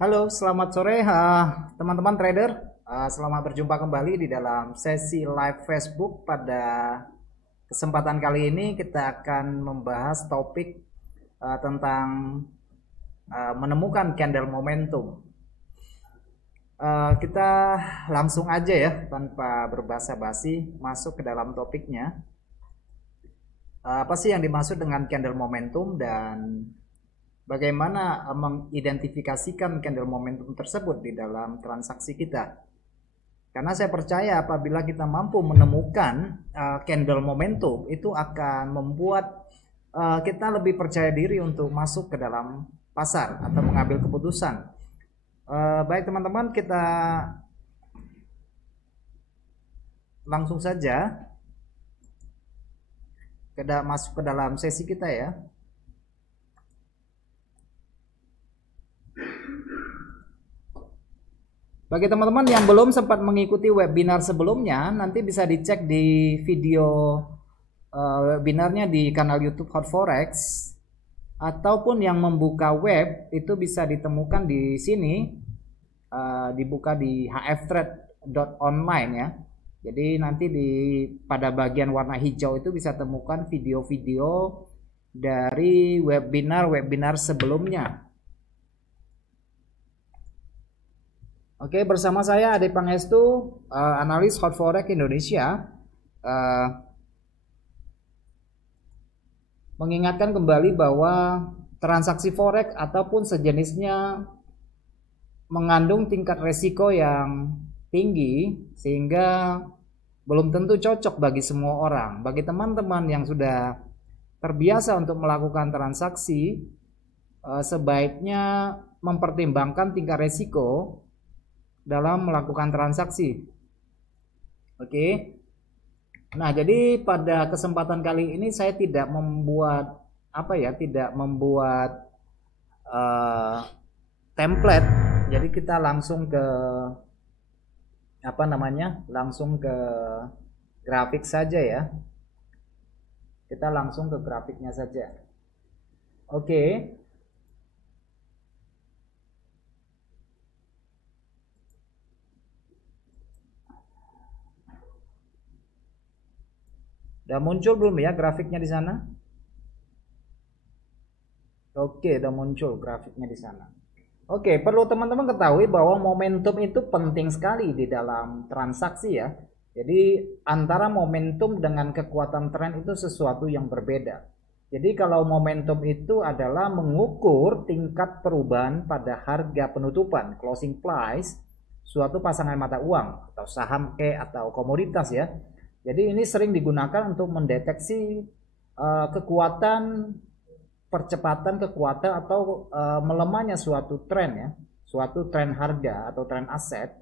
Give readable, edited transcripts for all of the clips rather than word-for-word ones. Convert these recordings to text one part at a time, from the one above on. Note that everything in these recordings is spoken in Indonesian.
Halo, selamat sore teman-teman trader. Selamat berjumpa kembali di dalam sesi live Facebook. Pada kesempatan kali ini kita akan membahas topik tentang menemukan candle momentum. Kita langsung aja ya, tanpa berbasa-basi masuk ke dalam topiknya. Apa sih yang dimaksud dengan candle momentum dan bagaimana mengidentifikasikan candle momentum tersebut di dalam transaksi kita? Karena saya percaya apabila kita mampu menemukan candle momentum, itu akan membuat kita lebih percaya diri untuk masuk ke dalam pasar atau mengambil keputusan. Baik teman-teman, kita langsung saja masuk ke dalam sesi kita ya. Bagi teman-teman yang belum sempat mengikuti webinar sebelumnya, nanti bisa dicek di video webinarnya di kanal YouTube Hot Forex, ataupun yang membuka web itu bisa ditemukan di sini, dibuka di hftrade.online ya. Jadi nanti pada bagian warna hijau itu bisa temukan video-video dari webinar sebelumnya. Oke, bersama saya Ade Pangestu, analis Hot Forex Indonesia. Mengingatkan kembali bahwa transaksi forex ataupun sejenisnya mengandung tingkat resiko yang tinggi, sehingga belum tentu cocok bagi semua orang. Bagi teman-teman yang sudah terbiasa untuk melakukan transaksi, sebaiknya mempertimbangkan tingkat resiko dalam melakukan transaksi. Oke. Nah, jadi pada kesempatan kali ini saya tidak membuat template. Jadi kita langsung ke langsung ke grafik saja ya. Kita langsung ke grafiknya saja. Oke. Udah muncul belum ya grafiknya di sana? Oke, udah muncul grafiknya di sana. Oke, perlu teman-teman ketahui bahwa momentum itu penting sekali di dalam transaksi ya. Jadi antara momentum dengan kekuatan tren itu sesuatu yang berbeda. Jadi kalau momentum itu adalah mengukur tingkat perubahan pada harga penutupan, closing price, suatu pasangan mata uang atau saham atau komoditas ya. Jadi ini sering digunakan untuk mendeteksi kekuatan, percepatan kekuatan atau melemahnya suatu tren ya, suatu tren harga atau tren aset.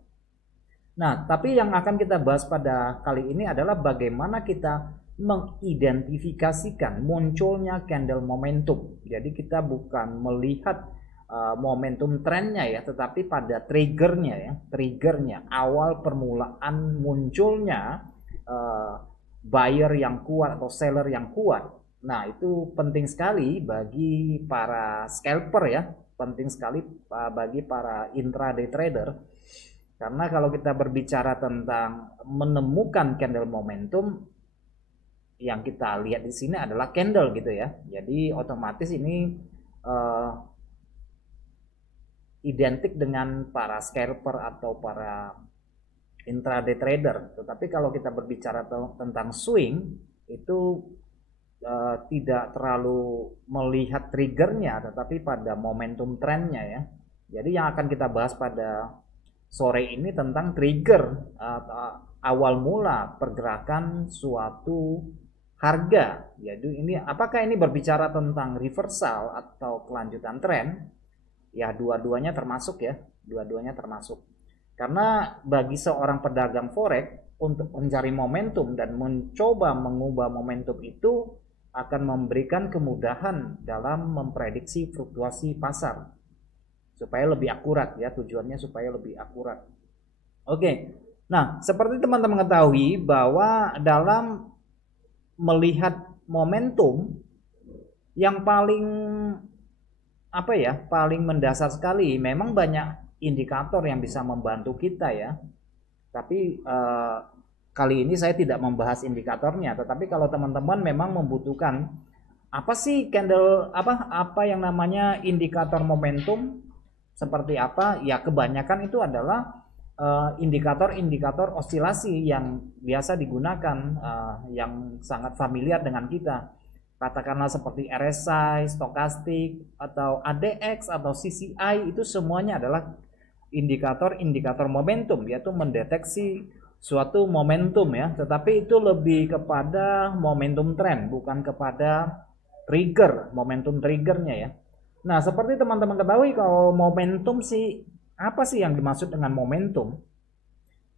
Nah, tapi yang akan kita bahas pada kali ini adalah bagaimana kita mengidentifikasikan munculnya candle momentum. Jadi kita bukan melihat momentum trennya ya, tetapi pada triggernya ya, awal permulaan munculnya buyer yang kuat atau seller yang kuat. Nah, itu penting sekali bagi para scalper ya, penting sekali bagi para intraday trader. Karena kalau kita berbicara tentang menemukan candle momentum, yang kita lihat di sini adalah candle gitu ya. Jadi otomatis ini identik dengan para scalper atau para intraday trader. Tetapi kalau kita berbicara tentang swing, itu tidak terlalu melihat triggernya, tetapi pada momentum trennya ya. Jadi yang akan kita bahas pada sore ini tentang trigger awal mula pergerakan suatu harga. Jadi ini apakah ini berbicara tentang reversal atau kelanjutan tren? Ya, dua-duanya termasuk ya, dua-duanya termasuk. Karena bagi seorang pedagang forex untuk mencari momentum dan mencoba mengubah momentum itu akan memberikan kemudahan dalam memprediksi fluktuasi pasar supaya lebih akurat ya, tujuannya supaya lebih akurat. Oke. Nah, seperti teman-teman ketahui bahwa dalam melihat momentum yang paling apa ya, paling mendasar sekali. Memang banyak indikator yang bisa membantu kita ya. Tapi kali ini saya tidak membahas indikatornya, tetapi kalau teman-teman memang membutuhkan apa sih candle, apa yang namanya indikator momentum seperti apa, ya kebanyakan itu adalah indikator-indikator osilasi yang biasa digunakan, yang sangat familiar dengan kita. Katakanlah seperti RSI, stokastik, atau ADX, atau CCI, itu semuanya adalah indikator-indikator momentum, yaitu mendeteksi suatu momentum ya, tetapi itu lebih kepada momentum tren, bukan kepada trigger, momentum triggernya ya. Nah, seperti teman-teman ketahui, kalau momentum sih, apa sih yang dimaksud dengan momentum?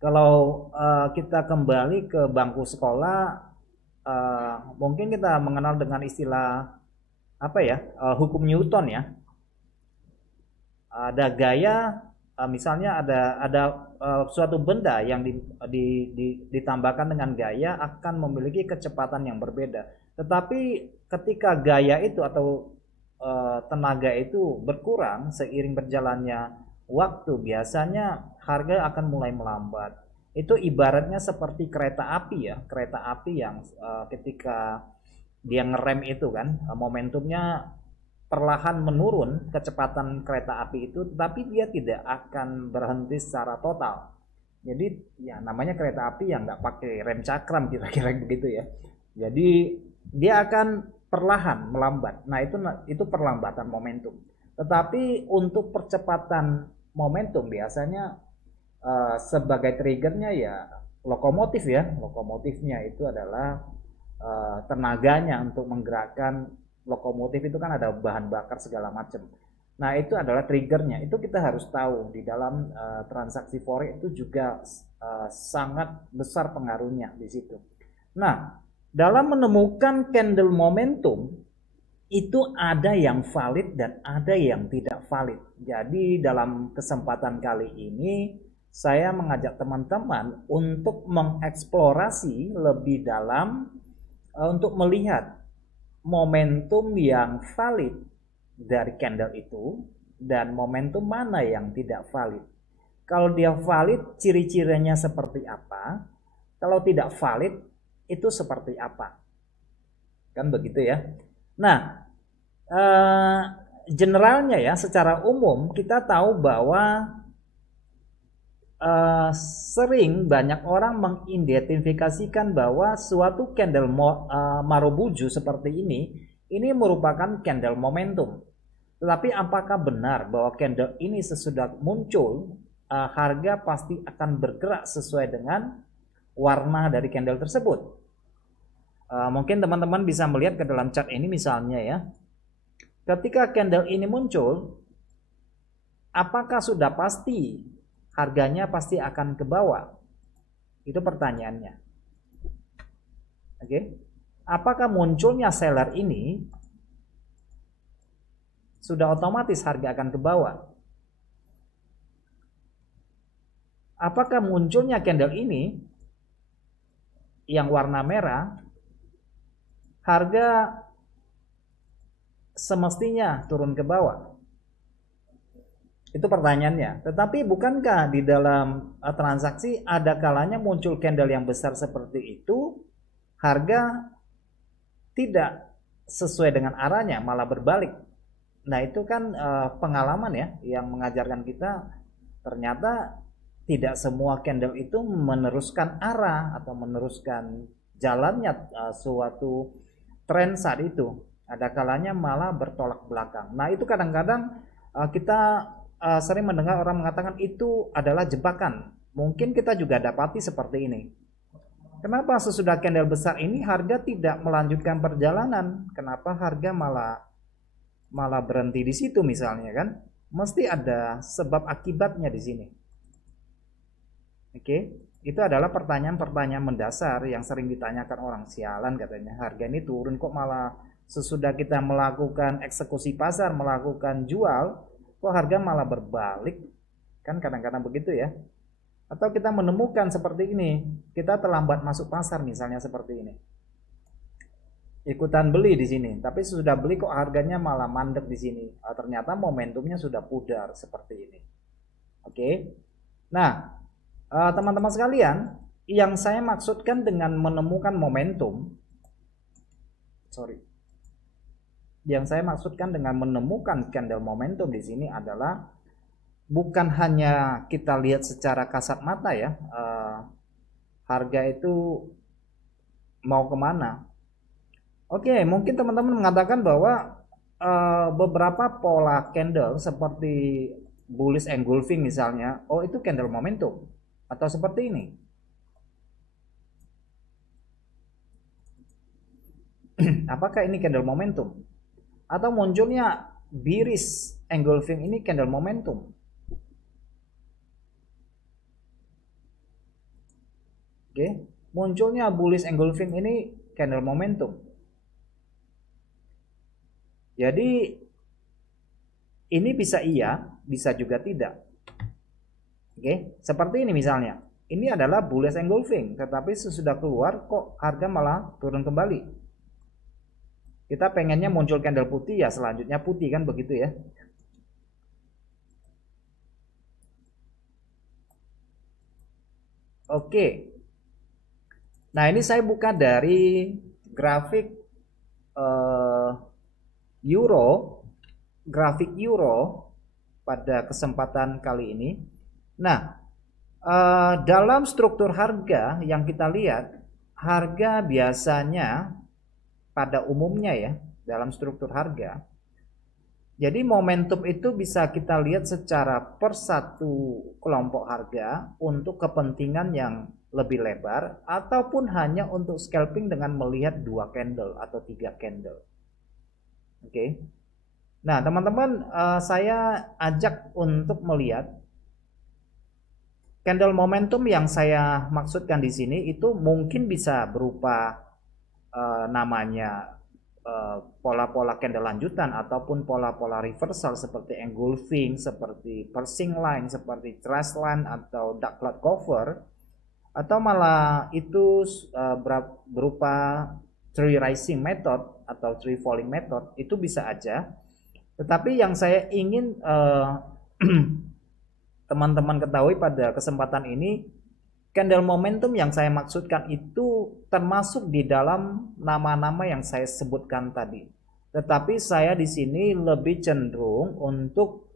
Kalau kita kembali ke bangku sekolah, mungkin kita mengenal dengan istilah apa ya, hukum Newton ya. Ada gaya, misalnya ada suatu benda yang ditambahkan dengan gaya akan memiliki kecepatan yang berbeda. Tetapi ketika gaya itu atau tenaga itu berkurang seiring berjalannya waktu, biasanya harga akan mulai melambat. Itu ibaratnya seperti kereta api ya, kereta api yang ketika dia ngerem itu kan, momentumnya perlahan menurun kecepatan kereta api itu, tetapi dia tidak akan berhenti secara total. Jadi ya namanya kereta api yang nggak pakai rem cakram, kira-kira begitu ya. Jadi dia akan perlahan melambat. Nah, itu perlambatan momentum. Tetapi untuk percepatan momentum biasanya sebagai triggernya ya lokomotif ya. Lokomotifnya itu adalah tenaganya untuk menggerakkan lokomotif itu kan ada bahan bakar segala macam. Nah, itu adalah triggernya. Itu kita harus tahu di dalam transaksi forex itu juga sangat besar pengaruhnya di situ. Nah, dalam menemukan candle momentum itu ada yang valid dan ada yang tidak valid. Jadi dalam kesempatan kali ini saya mengajak teman-teman untuk mengeksplorasi lebih dalam untuk melihat momentum yang valid dari candle itu dan momentum mana yang tidak valid. Kalau dia valid, ciri-cirinya seperti apa? Kalau tidak valid, itu seperti apa? Kan begitu ya. Nah, generalnya ya, secara umum kita tahu bahwa sering banyak orang mengidentifikasikan bahwa suatu candle Marubozu seperti ini merupakan candle momentum. Tetapi apakah benar bahwa candle ini sesudah muncul harga pasti akan bergerak sesuai dengan warna dari candle tersebut? Mungkin teman-teman bisa melihat ke dalam chart ini misalnya ya. Ketika candle ini muncul, apakah sudah pasti harganya pasti akan ke bawah? Itu pertanyaannya. Oke. Apakah munculnya seller ini sudah otomatis harga akan ke bawah? Apakah munculnya candle ini yang warna merah, harga semestinya turun ke bawah? Itu pertanyaannya. Tetapi bukankah di dalam transaksi ada kalanya muncul candle yang besar seperti itu, harga tidak sesuai dengan arahnya, malah berbalik. Nah, itu kan pengalaman ya yang mengajarkan kita ternyata tidak semua candle itu meneruskan arah atau meneruskan jalannya suatu tren saat itu. Ada kalanya malah bertolak belakang. Nah, itu kadang-kadang kita sering mendengar orang mengatakan itu adalah jebakan. Mungkin kita juga dapati seperti ini. Kenapa sesudah candle besar ini harga tidak melanjutkan perjalanan? Kenapa harga malah berhenti di situ misalnya kan? Mesti ada sebab akibatnya di sini. Oke, itu adalah pertanyaan-pertanyaan mendasar yang sering ditanyakan orang. Sialan katanya, harga ini turun kok malah sesudah kita melakukan eksekusi pasar, melakukan jual, kok harga malah berbalik? Kan kadang-kadang begitu ya. Atau kita menemukan seperti ini, kita terlambat masuk pasar misalnya seperti ini. ikutan beli di sini, tapi sudah beli kok harganya malah mandek di sini. Ternyata momentumnya sudah pudar seperti ini. Oke. Nah, teman-teman sekalian, yang saya maksudkan dengan menemukan momentum, yang saya maksudkan dengan menemukan candle momentum di sini adalah bukan hanya kita lihat secara kasat mata ya, harga itu mau kemana. Oke, mungkin teman-teman mengatakan bahwa beberapa pola candle seperti bullish engulfing misalnya, oh itu candle momentum, atau seperti ini. Apakah ini candle momentum? Atau munculnya bearish engulfing ini candle momentum? Oke, munculnya bullish engulfing ini candle momentum. Jadi ini bisa iya, bisa juga tidak. Oke, seperti ini misalnya. Ini adalah bullish engulfing, tetapi sesudah keluar kok harga malah turun kembali. Kita pengennya muncul candle putih ya, selanjutnya putih kan begitu ya. Oke. Nah, ini saya buka dari grafik grafik euro pada kesempatan kali ini. Nah, dalam struktur harga yang kita lihat, harga biasanya pada umumnya ya, dalam struktur harga, jadi momentum itu bisa kita lihat secara per satu kelompok harga untuk kepentingan yang lebih lebar, ataupun hanya untuk scalping dengan melihat 2 candle atau 3 candle. Oke. Nah, teman-teman, saya ajak untuk melihat candle momentum yang saya maksudkan di sini itu mungkin bisa berupa namanya pola-pola candle lanjutan ataupun pola-pola reversal seperti engulfing, seperti piercing line, seperti trash line atau dark cloud cover, atau malah itu berupa tree rising method atau tree falling method, itu bisa aja. Tetapi yang saya ingin teman-teman ketahui pada kesempatan ini, candle momentum yang saya maksudkan itu termasuk di dalam nama-nama yang saya sebutkan tadi. Tetapi saya di sini lebih cenderung untuk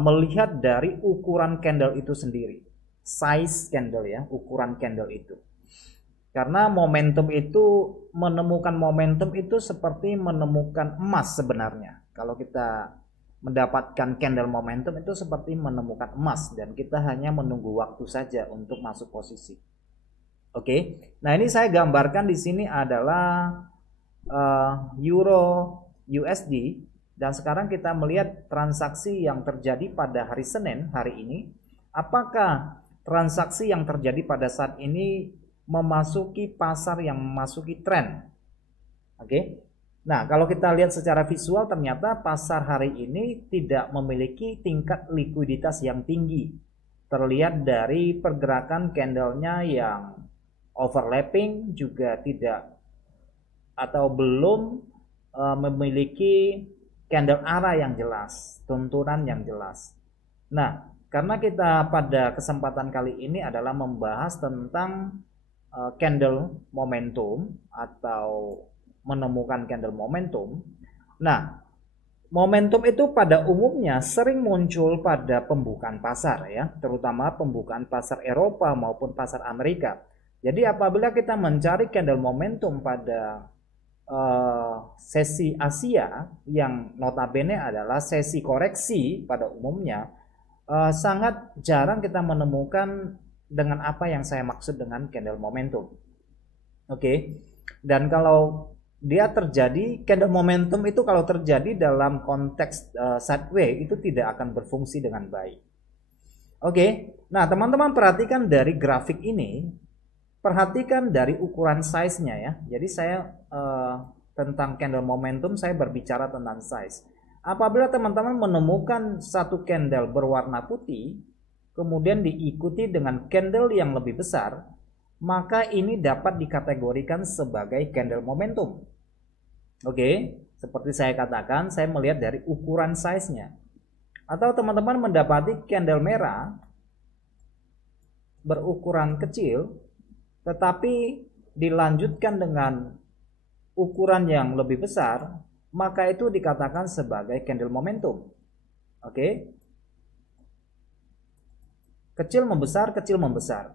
melihat dari ukuran candle itu sendiri, size candle ya, ukuran candle itu. Karena momentum itu, menemukan momentum itu seperti menemukan emas sebenarnya. Kalau kita mendapatkan candle momentum itu seperti menemukan emas, dan kita hanya menunggu waktu saja untuk masuk posisi. Oke. Nah, ini saya gambarkan di sini adalah euro USD, dan sekarang kita melihat transaksi yang terjadi pada hari Senin hari ini. Apakah transaksi yang terjadi pada saat ini memasuki pasar yang memasuki tren? Oke. Nah, kalau kita lihat secara visual, ternyata pasar hari ini tidak memiliki tingkat likuiditas yang tinggi. Terlihat dari pergerakan candlenya yang overlapping, juga tidak atau belum memiliki candle arah yang jelas, tuntunan yang jelas. Nah, karena kita pada kesempatan kali ini adalah membahas tentang candle momentum atau menemukan candle momentum. Nah, momentum itu pada umumnya sering muncul pada pembukaan pasar ya, terutama pembukaan pasar Eropa maupun pasar Amerika. Jadi apabila kita mencari candle momentum pada sesi Asia yang notabene adalah sesi koreksi pada umumnya, sangat jarang kita menemukan dengan apa yang saya maksud dengan candle momentum. Oke. Dan kalau dia terjadi, candle momentum itu kalau terjadi dalam konteks sideways itu tidak akan berfungsi dengan baik. Oke. Nah, teman-teman perhatikan dari grafik ini, perhatikan dari ukuran size-nya ya. Jadi saya tentang candle momentum saya berbicara tentang size. Apabila teman-teman menemukan satu candle berwarna putih, kemudian diikuti dengan candle yang lebih besar, maka ini dapat dikategorikan sebagai candle momentum. Oke, seperti saya katakan, saya melihat dari ukuran size-nya. Atau teman-teman mendapati candle merah berukuran kecil, tetapi dilanjutkan dengan ukuran yang lebih besar, maka itu dikatakan sebagai candle momentum. Oke. Kecil membesar, kecil membesar.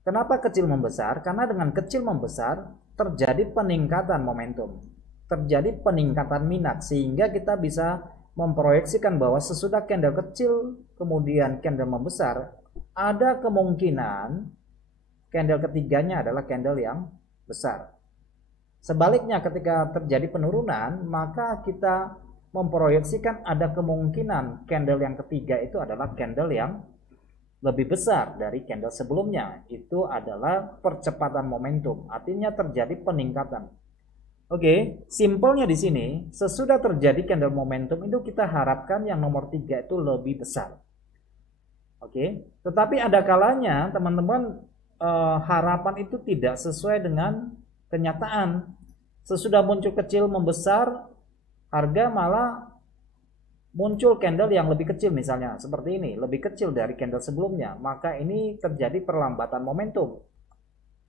Kenapa kecil membesar? Karena dengan kecil membesar terjadi peningkatan momentum, terjadi peningkatan minat, sehingga kita bisa memproyeksikan bahwa sesudah candle kecil kemudian candle membesar, ada kemungkinan candle ketiganya adalah candle yang besar. Sebaliknya ketika terjadi penurunan, maka kita memproyeksikan ada kemungkinan candle yang ketiga itu adalah candle yang lebih besar dari candle sebelumnya. Itu adalah percepatan momentum, artinya terjadi peningkatan. Oke, simpelnya di sini, sesudah terjadi candle momentum itu kita harapkan yang nomor 3 itu lebih besar. Oke, tetapi ada kalanya teman-teman harapan itu tidak sesuai dengan kenyataan. Sesudah muncul kecil membesar, harga malah muncul candle yang lebih kecil, misalnya seperti ini, lebih kecil dari candle sebelumnya, maka ini terjadi perlambatan momentum.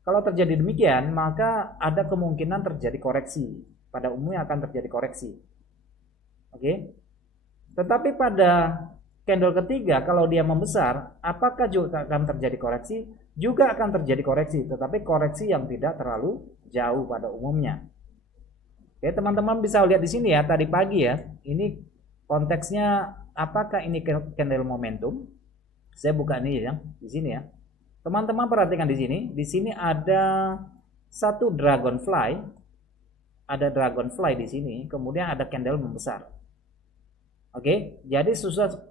Kalau terjadi demikian, maka ada kemungkinan terjadi koreksi. Pada umumnya akan terjadi koreksi. Oke. Tetapi pada candle ketiga, kalau dia membesar, apakah juga akan terjadi koreksi? Juga akan terjadi koreksi, tetapi koreksi yang tidak terlalu jauh pada umumnya. Oke, teman-teman bisa lihat di sini ya, tadi pagi ya. Ini konteksnya apakah ini candle momentum? Saya buka ini ya, di sini ya. Teman-teman perhatikan di sini. Di sini ada satu dragonfly. Ada dragonfly di sini, kemudian ada candle membesar. Oke, jadi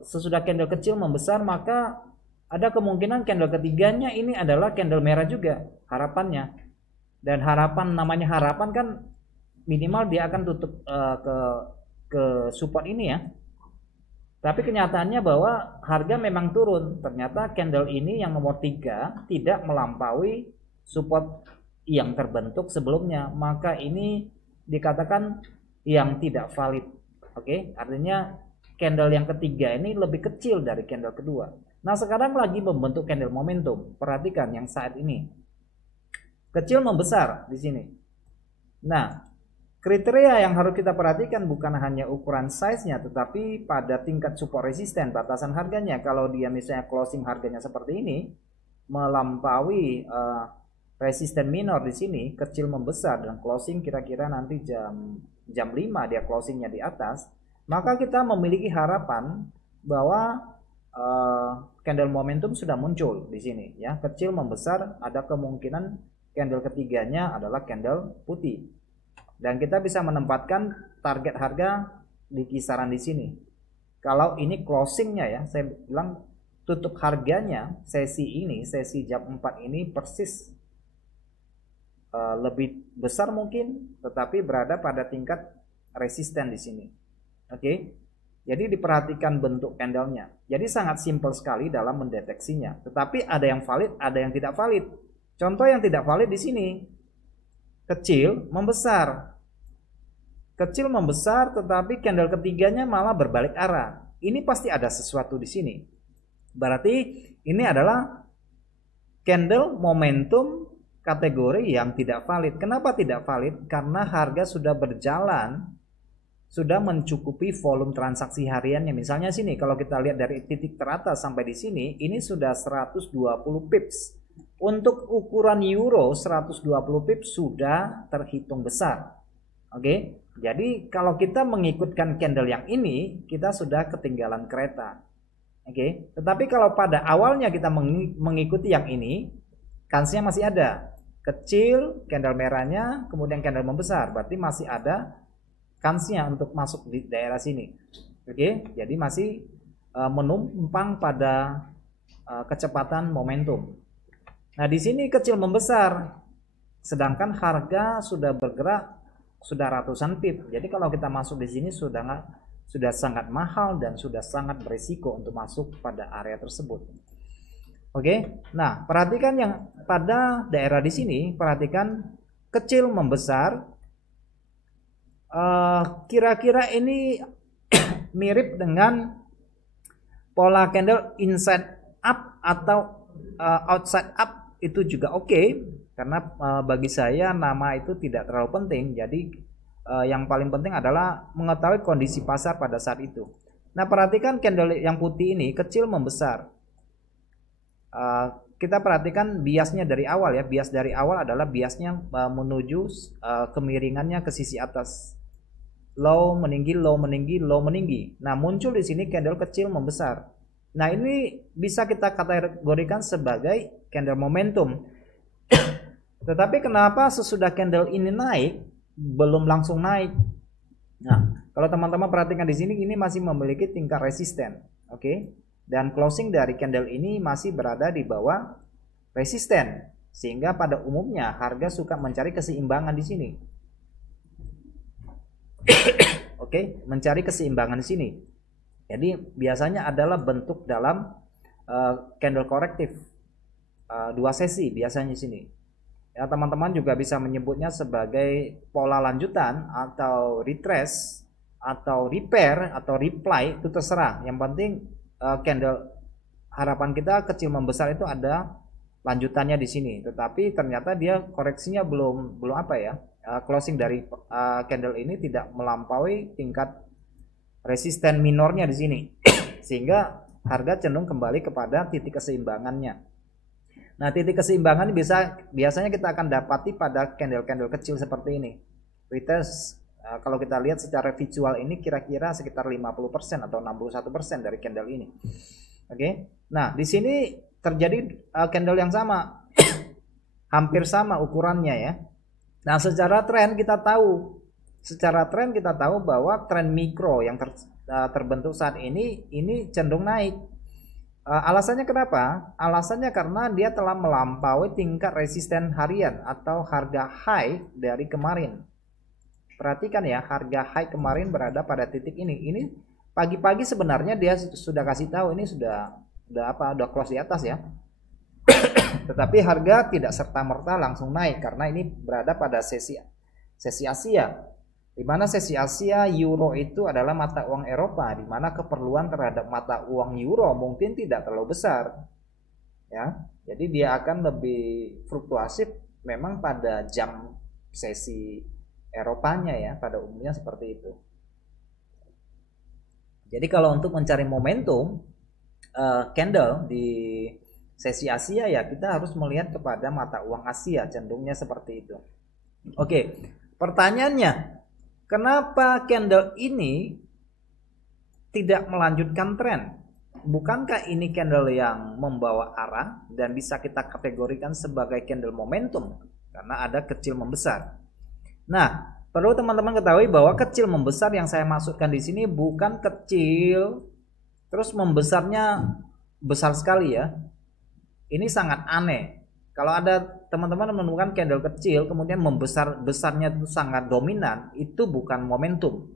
sesudah candle kecil membesar, maka ada kemungkinan candle ketiganya ini adalah candle merah juga, harapannya. Dan harapan, namanya harapan kan minimal dia akan tutup ke support ini ya. Tapi kenyataannya bahwa harga memang turun. Ternyata candle ini yang nomor 3 tidak melampaui support yang terbentuk sebelumnya, maka ini dikatakan yang tidak valid. Oke, artinya candle yang ketiga ini lebih kecil dari candle kedua. Nah, sekarang lagi membentuk candle momentum. Perhatikan yang saat ini. Kecil membesar di sini. Nah, kriteria yang harus kita perhatikan bukan hanya ukuran size-nya, tetapi pada tingkat support resisten, batasan harganya. Kalau dia misalnya closing harganya seperti ini, melampaui resisten minor di sini, kecil membesar dan closing kira-kira nanti jam 5 dia closingnya di atas, maka kita memiliki harapan bahwa candle momentum sudah muncul di sini ya. Kecil membesar, ada kemungkinan candle ketiganya adalah candle putih. Dan kita bisa menempatkan target harga di kisaran di sini. Kalau ini closingnya ya, saya bilang tutup harganya sesi ini, sesi jam 4 ini persis lebih besar mungkin, tetapi berada pada tingkat resisten di sini. Oke. Jadi diperhatikan bentuk candlenya. Jadi sangat simpel sekali dalam mendeteksinya. Tetapi ada yang valid, ada yang tidak valid. Contoh yang tidak valid di sini. Kecil membesar. Kecil membesar tetapi candle ketiganya malah berbalik arah. Ini pasti ada sesuatu di sini. Berarti ini adalah candle momentum kategori yang tidak valid. Kenapa tidak valid? Karena harga sudah berjalan, sudah mencukupi volume transaksi hariannya. Misalnya sini kalau kita lihat dari titik teratas sampai di sini, ini sudah 120 pips. Untuk ukuran euro 120 pips sudah terhitung besar. Oke. Jadi kalau kita mengikutkan candle yang ini, kita sudah ketinggalan kereta. Oke. Tetapi kalau pada awalnya kita mengikuti yang ini, kansnya masih ada. Kecil candle merahnya, kemudian candle membesar, berarti masih ada kansnya untuk masuk di daerah sini. Oke, jadi masih menumpang pada kecepatan momentum. Nah, di sini kecil membesar, sedangkan harga sudah bergerak sudah ratusan pip. Jadi kalau kita masuk di sini sudah sangat mahal dan sudah sangat berisiko untuk masuk pada area tersebut. Oke, nah perhatikan yang pada daerah di sini, perhatikan kecil membesar, Kira-kira ini mirip dengan pola candle inside up atau outside up, itu juga oke, karena bagi saya nama itu tidak terlalu penting. Jadi yang paling penting adalah mengetahui kondisi pasar pada saat itu. Nah, perhatikan candle yang putih ini kecil membesar. Kita perhatikan biasnya dari awal ya. Bias dari awal adalah biasnya menuju kemiringannya ke sisi atas. Low meninggi, low meninggi, low meninggi. Nah, muncul di sini candle kecil membesar. Nah, ini bisa kita kategorikan sebagai candle momentum. Tetapi kenapa sesudah candle ini naik belum langsung naik? Nah, kalau teman-teman perhatikan di sini, ini masih memiliki tingkat resisten, oke? Dan closing dari candle ini masih berada di bawah resisten, sehingga pada umumnya harga suka mencari keseimbangan di sini. Oke, mencari keseimbangan di sini. Jadi biasanya adalah bentuk dalam candle korektif 2 sesi biasanya di sini. Ya, teman-teman juga bisa menyebutnya sebagai pola lanjutan atau retrace atau repair atau reply, itu terserah. Yang penting candle harapan kita kecil membesar itu ada lanjutannya di sini. Tetapi ternyata dia koreksinya belum apa ya? Closing dari candle ini tidak melampaui tingkat resisten minornya di sini. Sehingga harga cenderung kembali kepada titik keseimbangannya. Nah, titik keseimbangan biasanya kita akan dapati pada candle-candle kecil seperti ini. Retest kalau kita lihat secara visual ini kira-kira sekitar 50% atau 61% dari candle ini. Oke. Nah, di sini terjadi candle yang sama. Hampir sama ukurannya ya. Nah, secara tren kita tahu bahwa tren mikro yang terbentuk saat ini cenderung naik. Alasannya kenapa? Alasannya karena dia telah melampaui tingkat resisten harian atau harga high dari kemarin. Perhatikan ya, harga high kemarin berada pada titik ini. Ini pagi-pagi sebenarnya dia sudah kasih tahu ini sudah close di atas ya. Tetapi harga tidak serta-merta langsung naik karena ini berada pada sesi Asia. Di mana sesi Asia, euro itu adalah mata uang Eropa, di mana keperluan terhadap mata uang euro mungkin tidak terlalu besar. Ya, jadi dia akan lebih fluktuatif memang pada jam sesi Eropanya ya, pada umumnya seperti itu. Jadi kalau untuk mencari momentum candle di sesi Asia ya, kita harus melihat kepada mata uang Asia, cenderungnya seperti itu. Oke, pertanyaannya, kenapa candle ini tidak melanjutkan tren? Bukankah ini candle yang membawa arah dan bisa kita kategorikan sebagai candle momentum karena ada kecil membesar? Nah, perlu teman-teman ketahui bahwa kecil membesar yang saya maksudkan di sini bukan kecil terus membesarnya besar sekali ya. Ini sangat aneh. Kalau ada teman-teman menemukan candle kecil kemudian besarnya itu sangat dominan, itu bukan momentum.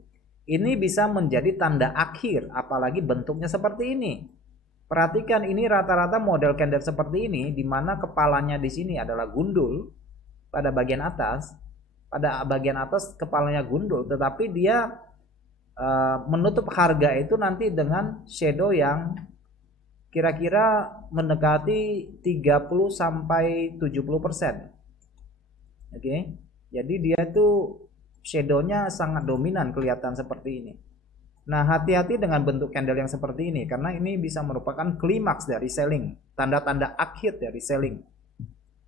Ini bisa menjadi tanda akhir, apalagi bentuknya seperti ini. Perhatikan, ini rata-rata model candle seperti ini di mana kepalanya di sini adalah gundul pada bagian atas. Pada bagian atas kepalanya gundul, tetapi dia menutup harga itu nanti dengan shadow yang kira-kira mendekati 30 sampai 70%. Oke. Jadi dia itu shadownya sangat dominan kelihatan seperti ini. Nah, hati-hati dengan bentuk candle yang seperti ini karena ini bisa merupakan klimaks dari selling, tanda-tanda akhir dari selling.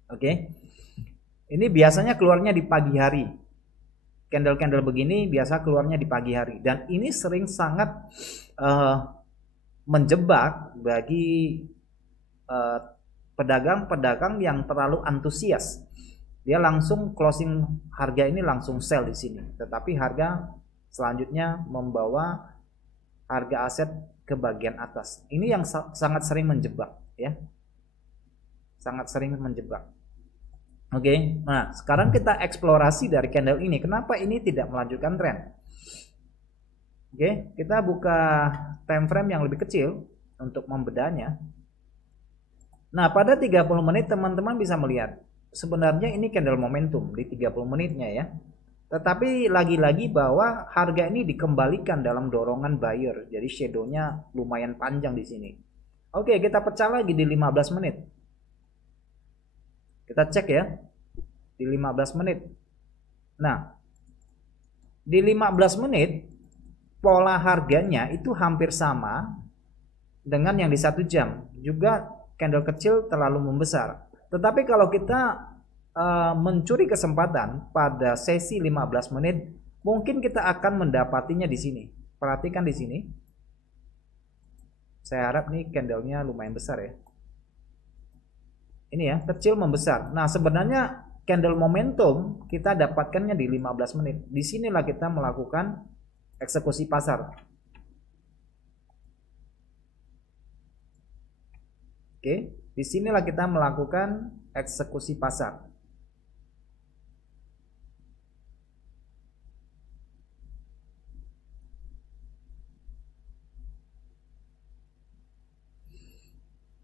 Oke. Ini biasanya keluarnya di pagi hari. Candle-candle begini biasa keluarnya di pagi hari dan ini sering sangat menjebak bagi pedagang-pedagang yang terlalu antusias. Dia langsung closing harga ini langsung sell di sini. Tetapi harga selanjutnya membawa harga aset ke bagian atas. Ini yang sangat sering menjebak ya. Sangat sering menjebak. Oke, nah sekarang kita eksplorasi dari candle ini. Kenapa ini tidak melanjutkan tren? Oke, kita buka time frame yang lebih kecil untuk membedanya. Nah, pada 30 menit teman-teman bisa melihat sebenarnya ini candle momentum di 30 menitnya ya. Tetapi lagi-lagi bahwa harga ini dikembalikan dalam dorongan buyer. Jadi shadow-nya lumayan panjang di sini. Oke, kita pecah lagi di 15 menit. Kita cek ya. Di 15 menit. Nah, di 15 menit pola harganya itu hampir sama dengan yang di 1 jam. Juga candle kecil terlalu membesar. Tetapi kalau kita mencuri kesempatan pada sesi 15 menit, mungkin kita akan mendapatinya di sini. Perhatikan di sini. Saya harap nih candlenya lumayan besar ya. Ini ya, kecil membesar. Nah, sebenarnya candle momentum kita dapatkannya di 15 menit. Disinilah kita melakukan eksekusi pasar. Oke, disinilah kita melakukan eksekusi pasar.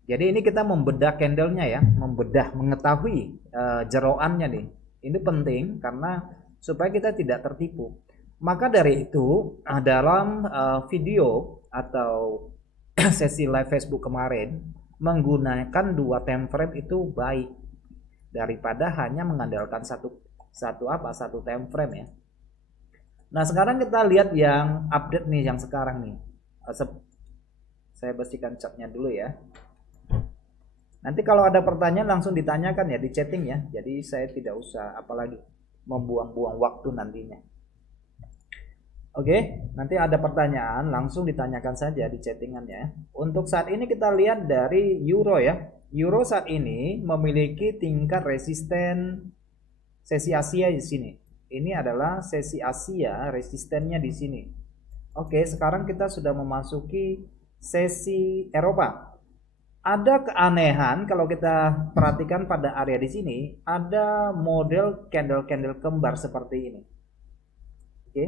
Jadi ini kita membedah candlenya ya, membedah, mengetahui jeroannya nih. Ini penting karena supaya kita tidak tertipu. Maka dari itu dalam video atau sesi live Facebook kemarin menggunakan 2 time frame itu baik daripada hanya mengandalkan satu time frame ya. Nah sekarang kita lihat yang update nih, yang sekarang nih. Saya bersihkan catnya dulu ya. Nanti kalau ada pertanyaan langsung ditanyakan ya di chatting ya. Jadi saya tidak usah apalagi membuang-buang waktu nantinya. Oke, nanti ada pertanyaan langsung ditanyakan saja di chattingannya. Untuk saat ini kita lihat dari euro ya. Euro saat ini memiliki tingkat resisten sesi Asia di sini. Ini adalah sesi Asia, resistennya di sini. Oke, sekarang kita sudah memasuki sesi Eropa. Ada keanehan kalau kita perhatikan pada area di sini, ada model candle-candle kembar seperti ini. Oke.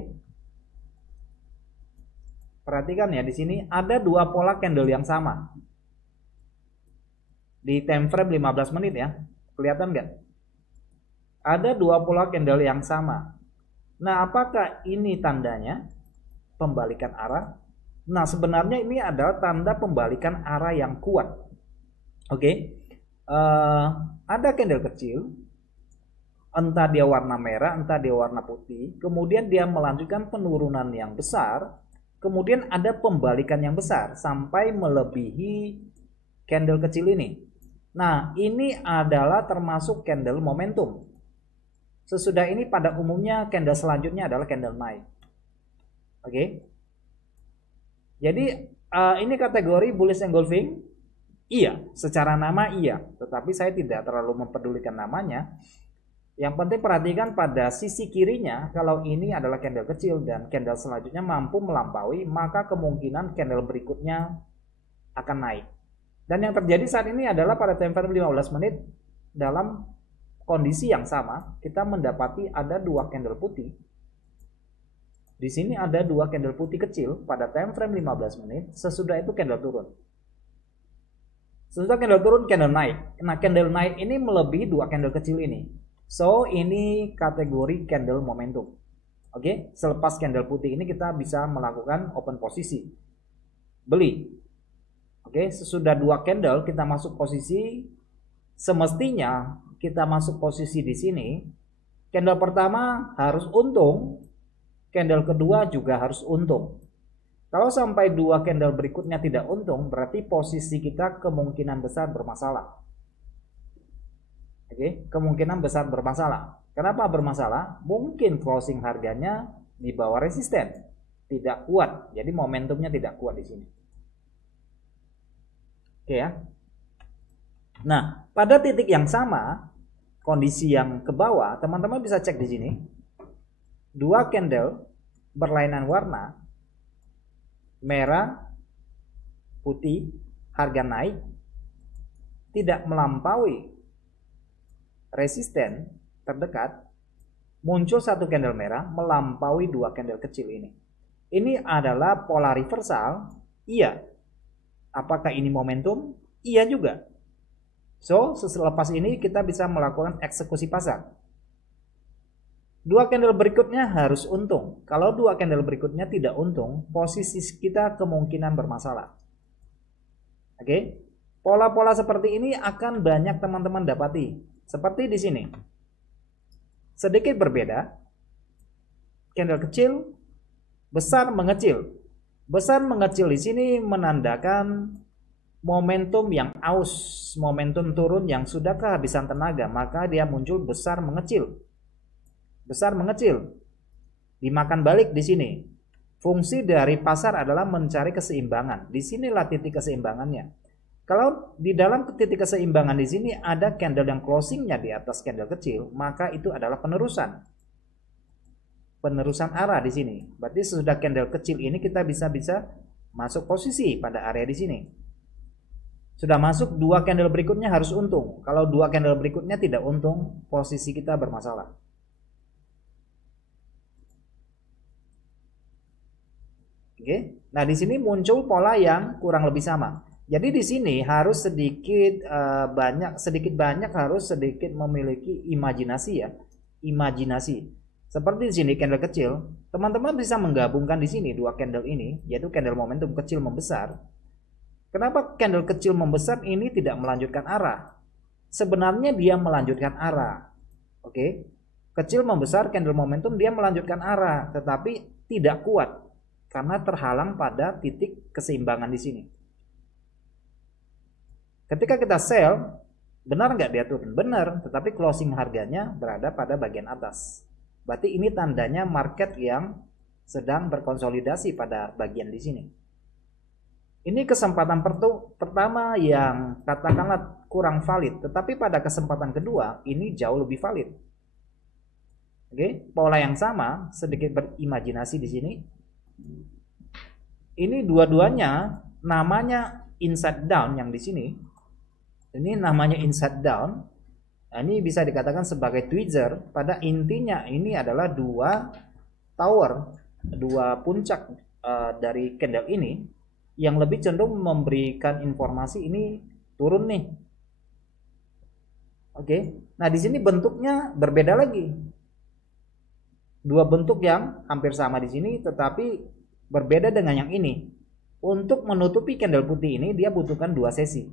Perhatikan ya, di sini ada 2 pola candle yang sama. Di time frame 15 menit ya. Kelihatan nggak? Ada 2 pola candle yang sama. Nah, apakah ini tandanya pembalikan arah? Nah, sebenarnya ini adalah tanda pembalikan arah yang kuat. Oke, ada candle kecil, entah dia warna merah, entah dia warna putih, kemudian dia melanjutkan penurunan yang besar, kemudian ada pembalikan yang besar sampai melebihi candle kecil ini. Nah, ini adalah termasuk candle momentum. Sesudah ini pada umumnya candle selanjutnya adalah candle naik. Oke, jadi ini kategori bullish engulfing. Iya, secara nama iya, tetapi saya tidak terlalu mempedulikan namanya. Yang penting perhatikan pada sisi kirinya, kalau ini adalah candle kecil dan candle selanjutnya mampu melampaui, maka kemungkinan candle berikutnya akan naik. Dan yang terjadi saat ini adalah pada time frame 15 menit dalam kondisi yang sama, kita mendapati ada 2 candle putih. Di sini ada 2 candle putih kecil pada time frame 15 menit, sesudah itu candle turun. Sesudah candle turun, candle naik. Nah, candle naik ini melebihi 2 candle kecil ini. So, ini kategori candle momentum. Oke, selepas candle putih ini kita bisa melakukan open posisi. Beli. Oke, sesudah 2 candle kita masuk posisi, semestinya kita masuk posisi di sini. Candle pertama harus untung, candle kedua juga harus untung. Kalau sampai 2 candle berikutnya tidak untung, berarti posisi kita kemungkinan besar bermasalah. Oke, kemungkinan besar bermasalah. Kenapa bermasalah? Mungkin closing harganya di bawah resisten, tidak kuat. Jadi momentumnya tidak kuat di sini. Oke ya. Nah, pada titik yang sama, kondisi yang ke bawah, teman-teman bisa cek di sini. 2 candle berlainan warna, merah, putih, harga naik, tidak melampaui resisten terdekat, muncul 1 candle merah melampaui 2 candle kecil ini. Ini adalah pola reversal, iya. Apakah ini momentum? Iya juga. So, selepas ini kita bisa melakukan eksekusi pasar. Dua candle berikutnya harus untung. Kalau dua candle berikutnya tidak untung, posisi kita kemungkinan bermasalah. Oke, pola-pola seperti ini akan banyak teman-teman dapati. Seperti di sini, sedikit berbeda. Candle kecil, besar mengecil. Besar mengecil di sini menandakan momentum yang aus, momentum turun yang sudah kehabisan tenaga, maka dia muncul besar mengecil. Besar mengecil, dimakan balik di sini. Fungsi dari pasar adalah mencari keseimbangan. Disinilah titik keseimbangannya. Kalau di dalam titik keseimbangan di sini ada candle yang closingnya di atas candle kecil, maka itu adalah penerusan. Penerusan arah di sini. Berarti sesudah candle kecil ini kita bisa masuk posisi pada area di sini. Sudah masuk, dua candle berikutnya harus untung. Kalau dua candle berikutnya tidak untung, posisi kita bermasalah. Oke. Nah, di sini muncul pola yang kurang lebih sama. Jadi di sini harus sedikit banyak harus sedikit memiliki imajinasi ya. Imajinasi. Seperti di sini candle kecil, teman-teman bisa menggabungkan di sini dua candle ini, yaitu candle momentum kecil membesar. Kenapa candle kecil membesar ini tidak melanjutkan arah? Sebenarnya dia melanjutkan arah. Oke. Kecil membesar candle momentum dia melanjutkan arah, tetapi tidak kuat karena terhalang pada titik keseimbangan di sini. Ketika kita sell, benar nggak dia turun? Benar, tetapi closing harganya berada pada bagian atas. Berarti ini tandanya market yang sedang berkonsolidasi pada bagian di sini. Ini kesempatan pertama yang katakanlah kurang valid, tetapi pada kesempatan kedua ini jauh lebih valid. Oke, pola yang sama, sedikit berimajinasi di sini. Ini dua-duanya namanya inside down yang di sini. Ini namanya inside down. Nah, ini bisa dikatakan sebagai tweezer. Pada intinya ini adalah dua tower, dua puncak dari candle ini yang lebih cenderung memberikan informasi ini turun nih. Oke. Nah, di sini bentuknya berbeda lagi. Dua bentuk yang hampir sama di sini tetapi berbeda dengan yang ini. Untuk menutupi candle putih ini dia butuhkan dua sesi.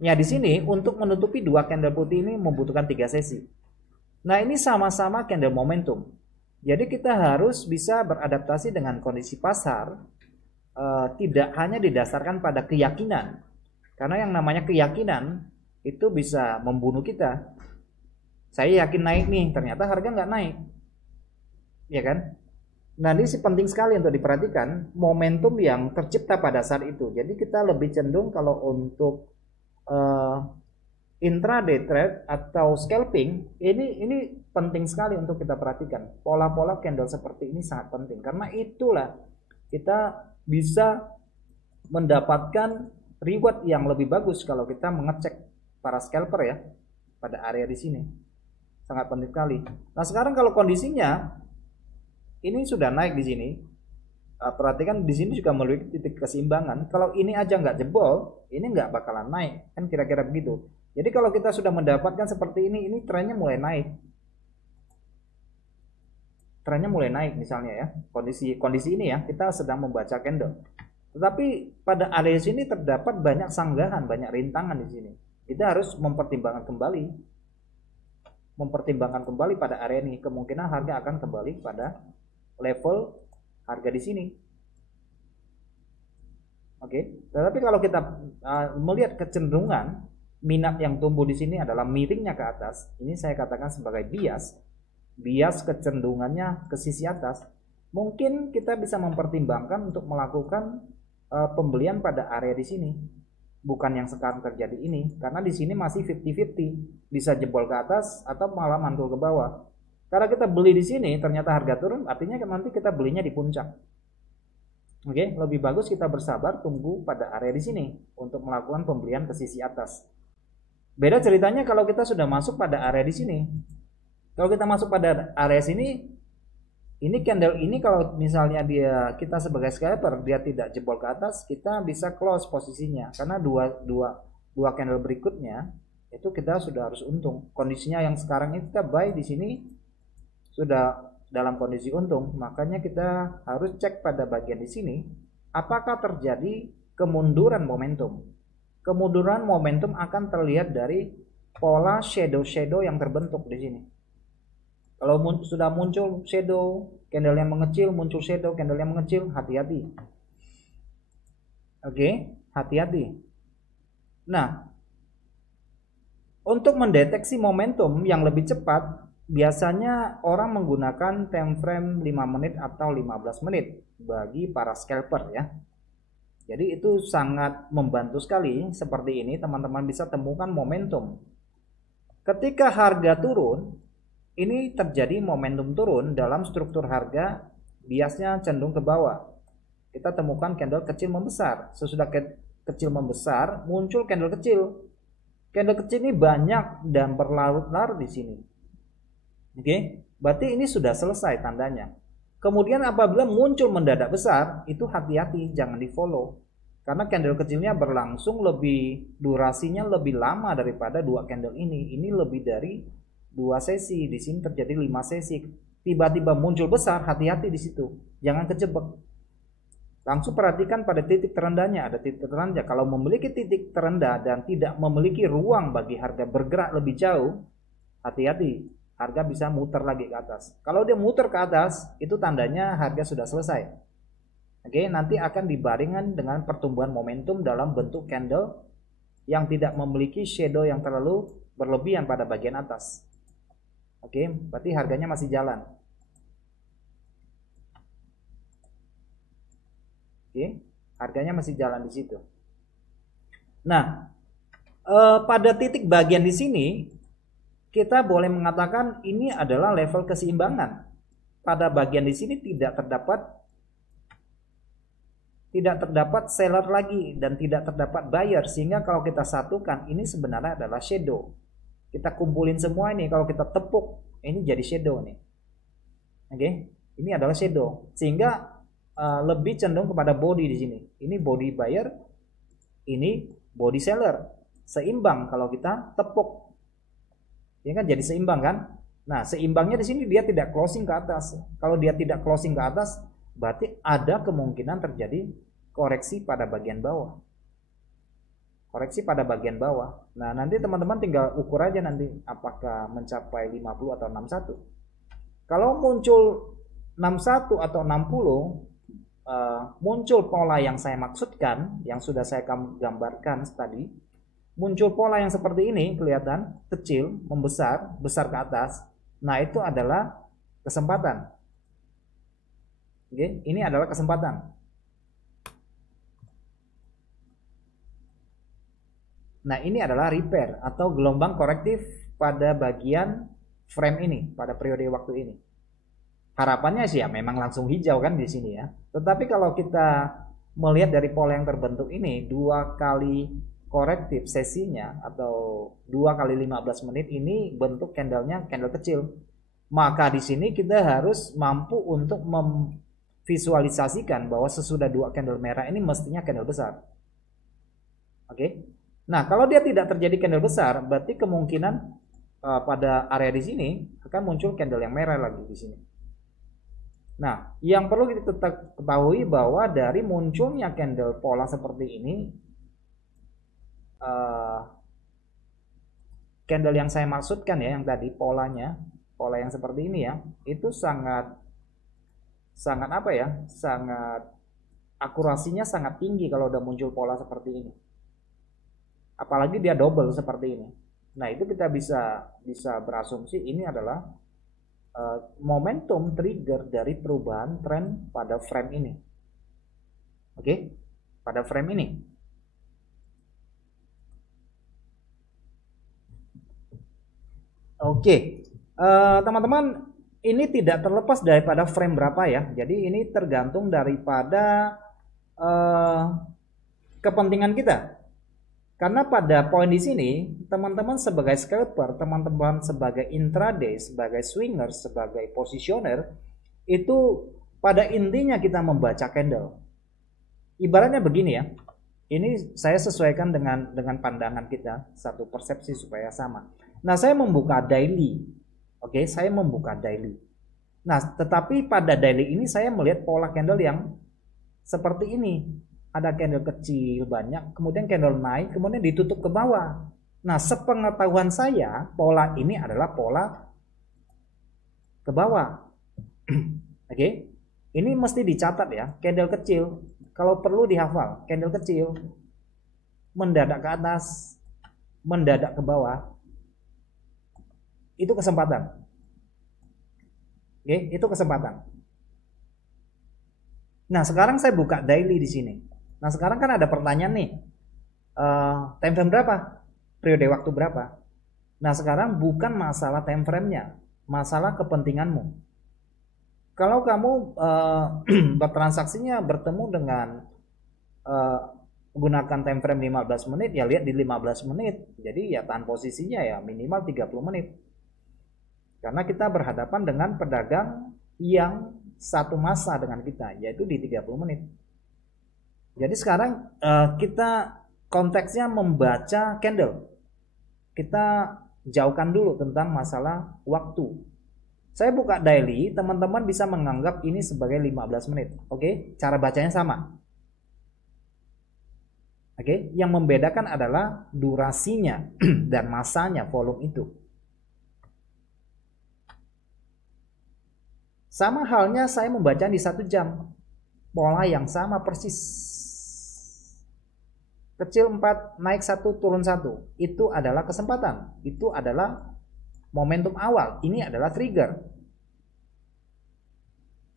Ya, di sini untuk menutupi dua candle putih ini membutuhkan 3 sesi. Nah, ini sama-sama candle momentum. Jadi kita harus bisa beradaptasi dengan kondisi pasar, tidak hanya didasarkan pada keyakinan. Karena yang namanya keyakinan itu bisa membunuh kita. Saya yakin naik nih, ternyata harga nggak naik. Ya kan? Nah, ini penting sekali untuk diperhatikan momentum yang tercipta pada saat itu. Jadi kita lebih cenderung kalau untuk intraday trade atau scalping ini penting sekali untuk kita perhatikan. Pola-pola candle seperti ini sangat penting karena itulah kita bisa mendapatkan reward yang lebih bagus kalau kita mengecek para scalper ya pada area di sini. Sangat penting sekali. Nah, sekarang kalau kondisinya ini sudah naik di sini. Perhatikan di sini juga memiliki titik keseimbangan. Kalau ini aja nggak jebol, ini nggak bakalan naik, kan kira-kira begitu. Jadi kalau kita sudah mendapatkan seperti ini trennya mulai naik. Trennya mulai naik misalnya ya. Kondisi ini ya, kita sedang membaca candle. Tetapi pada area sini terdapat banyak sanggahan, banyak rintangan di sini. Kita harus mempertimbangkan kembali pada area ini. Kemungkinan harga akan kembali pada level harga di sini. Oke. Tetapi kalau kita melihat kecenderungan minat yang tumbuh di sini adalah miringnya ke atas, ini saya katakan sebagai bias kecenderungannya ke sisi atas. Mungkin kita bisa mempertimbangkan untuk melakukan pembelian pada area di sini. Bukan yang sekarang terjadi ini, karena di sini masih 50-50, bisa jebol ke atas atau malah mantul ke bawah. Karena kita beli di sini ternyata harga turun, artinya nanti kita belinya di puncak. Oke, lebih bagus kita bersabar tunggu pada area di sini untuk melakukan pembelian ke sisi atas. Beda ceritanya kalau kita sudah masuk pada area di sini. Kalau kita masuk pada area sini, ini candle ini kalau misalnya kita sebagai scalper dia tidak jebol ke atas, kita bisa close posisinya karena dua candle berikutnya itu kita sudah harus untung. Kondisinya yang sekarang ini kita buy di sini sudah dalam kondisi untung, makanya kita harus cek pada bagian di sini apakah terjadi kemunduran momentum. Kemunduran momentum akan terlihat dari pola shadow yang terbentuk di sini. Kalau sudah muncul shadow, candle yang mengecil, muncul shadow, candle yang mengecil, hati-hati. Oke, hati-hati. Nah, untuk mendeteksi momentum yang lebih cepat, biasanya orang menggunakan time frame 5 menit atau 15 menit bagi para scalper ya. Jadi itu sangat membantu sekali. Seperti ini teman-teman bisa temukan momentum. Ketika harga turun, ini terjadi momentum turun dalam struktur harga, biasnya cenderung ke bawah. Kita temukan candle kecil membesar. Sesudah kecil membesar, muncul candle kecil. Candle kecil ini banyak dan berlarut-larut di sini. Oke, berarti ini sudah selesai tandanya. Kemudian apabila muncul mendadak besar, itu hati-hati, jangan di-follow. Karena candle kecilnya berlangsung durasinya lebih lama daripada dua candle ini. Ini lebih dari 2 sesi, di sini terjadi 5 sesi. Tiba-tiba muncul besar, hati-hati di situ. Jangan kejebak. Langsung perhatikan pada titik terendahnya, ada titik terendah. Kalau memiliki titik terendah dan tidak memiliki ruang bagi harga bergerak lebih jauh, hati-hati. Harga bisa muter lagi ke atas. Kalau dia muter ke atas, itu tandanya harga sudah selesai. Oke, nanti akan dibarengan dengan pertumbuhan momentum dalam bentuk candle yang tidak memiliki shadow yang terlalu berlebihan pada bagian atas. Oke, berarti harganya masih jalan. Oke, harganya masih jalan di situ. Nah, pada titik bagian di sini kita boleh mengatakan ini adalah level keseimbangan. Pada bagian di sini tidak terdapat seller lagi dan tidak terdapat buyer, sehingga kalau kita satukan ini sebenarnya adalah shadow. Kita kumpulin semua ini, kalau kita tepuk ini jadi shadow nih. Oke, ini adalah shadow, sehingga lebih cenderung kepada body di sini. Ini body buyer, ini body seller. Seimbang kalau kita tepuk. Ini kan jadi seimbang kan? Nah, seimbangnya di sini dia tidak closing ke atas. Kalau dia tidak closing ke atas, berarti ada kemungkinan terjadi koreksi pada bagian bawah. Koreksi pada bagian bawah. Nah, nanti teman-teman tinggal ukur aja nanti apakah mencapai 50 atau 61. Kalau muncul 61 atau 60, muncul pola yang saya maksudkan, yang sudah saya gambarkan tadi. Muncul pola yang seperti ini, kelihatan kecil, membesar, besar ke atas. Nah, itu adalah kesempatan. Oke, ini adalah kesempatan. Nah, ini adalah repair atau gelombang korektif pada bagian frame ini, pada periode waktu ini. Harapannya sih ya memang langsung hijau kan di sini ya. Tetapi kalau kita melihat dari pola yang terbentuk ini, 2 kali korektif sesinya atau 2 kali 15 menit ini bentuk candlenya candle kecil. Maka di sini kita harus mampu untuk memvisualisasikan bahwa sesudah 2 candle merah ini mestinya candle besar. Oke. Nah, kalau dia tidak terjadi candle besar, berarti kemungkinan pada area di sini akan muncul candle yang merah lagi di sini. Nah, yang perlu kita ketahui bahwa dari munculnya candle pola seperti ini, candle yang saya maksudkan ya, yang tadi polanya, pola yang seperti ini ya, itu sangat apa ya? Sangat akurasinya sangat tinggi kalau udah muncul pola seperti ini. Apalagi dia double seperti ini. Nah, itu kita bisa berasumsi ini adalah momentum trigger dari perubahan tren pada frame ini. Oke, pada frame ini. Oke, teman-teman, ini tidak terlepas daripada frame berapa ya. Jadi ini tergantung daripada kepentingan kita. Karena pada poin di sini, teman-teman sebagai scalper, teman-teman sebagai intraday, sebagai swinger, sebagai positioner, itu pada intinya kita membaca candle. Ibaratnya begini ya. Ini saya sesuaikan dengan pandangan kita, satu persepsi supaya sama. Nah, saya membuka daily. Oke, saya membuka daily. Nah, tetapi pada daily ini saya melihat pola candle yang seperti ini. Ada candle kecil banyak, kemudian candle naik, kemudian ditutup ke bawah. Nah, sepengetahuan saya, pola ini adalah pola ke bawah. Oke. Ini mesti dicatat ya, candle kecil. Kalau perlu dihafal, candle kecil mendadak ke atas, mendadak ke bawah. Itu kesempatan. Oke, itu kesempatan. Nah, sekarang saya buka daily di sini. Nah, sekarang kan ada pertanyaan nih. Time frame berapa? Periode waktu berapa? Nah, sekarang bukan masalah time frame-nya, masalah kepentinganmu. Kalau kamu bertransaksinya bertemu dengan menggunakan time frame 15 menit, ya lihat di 15 menit. Jadi ya tahan posisinya ya minimal 30 menit. Karena kita berhadapan dengan pedagang yang satu masa dengan kita, yaitu di 30 menit. Jadi sekarang kita konteksnya membaca candle. Kita jauhkan dulu tentang masalah waktu. Saya buka daily, teman-teman bisa menganggap ini sebagai 15 menit. Oke, cara bacanya sama. Oke, yang membedakan adalah durasinya dan masanya, volume itu. Sama halnya saya membaca di 1 jam. Pola yang sama persis. Kecil 4, naik 1, turun 1. Itu adalah kesempatan. Itu adalah momentum awal. Ini adalah trigger.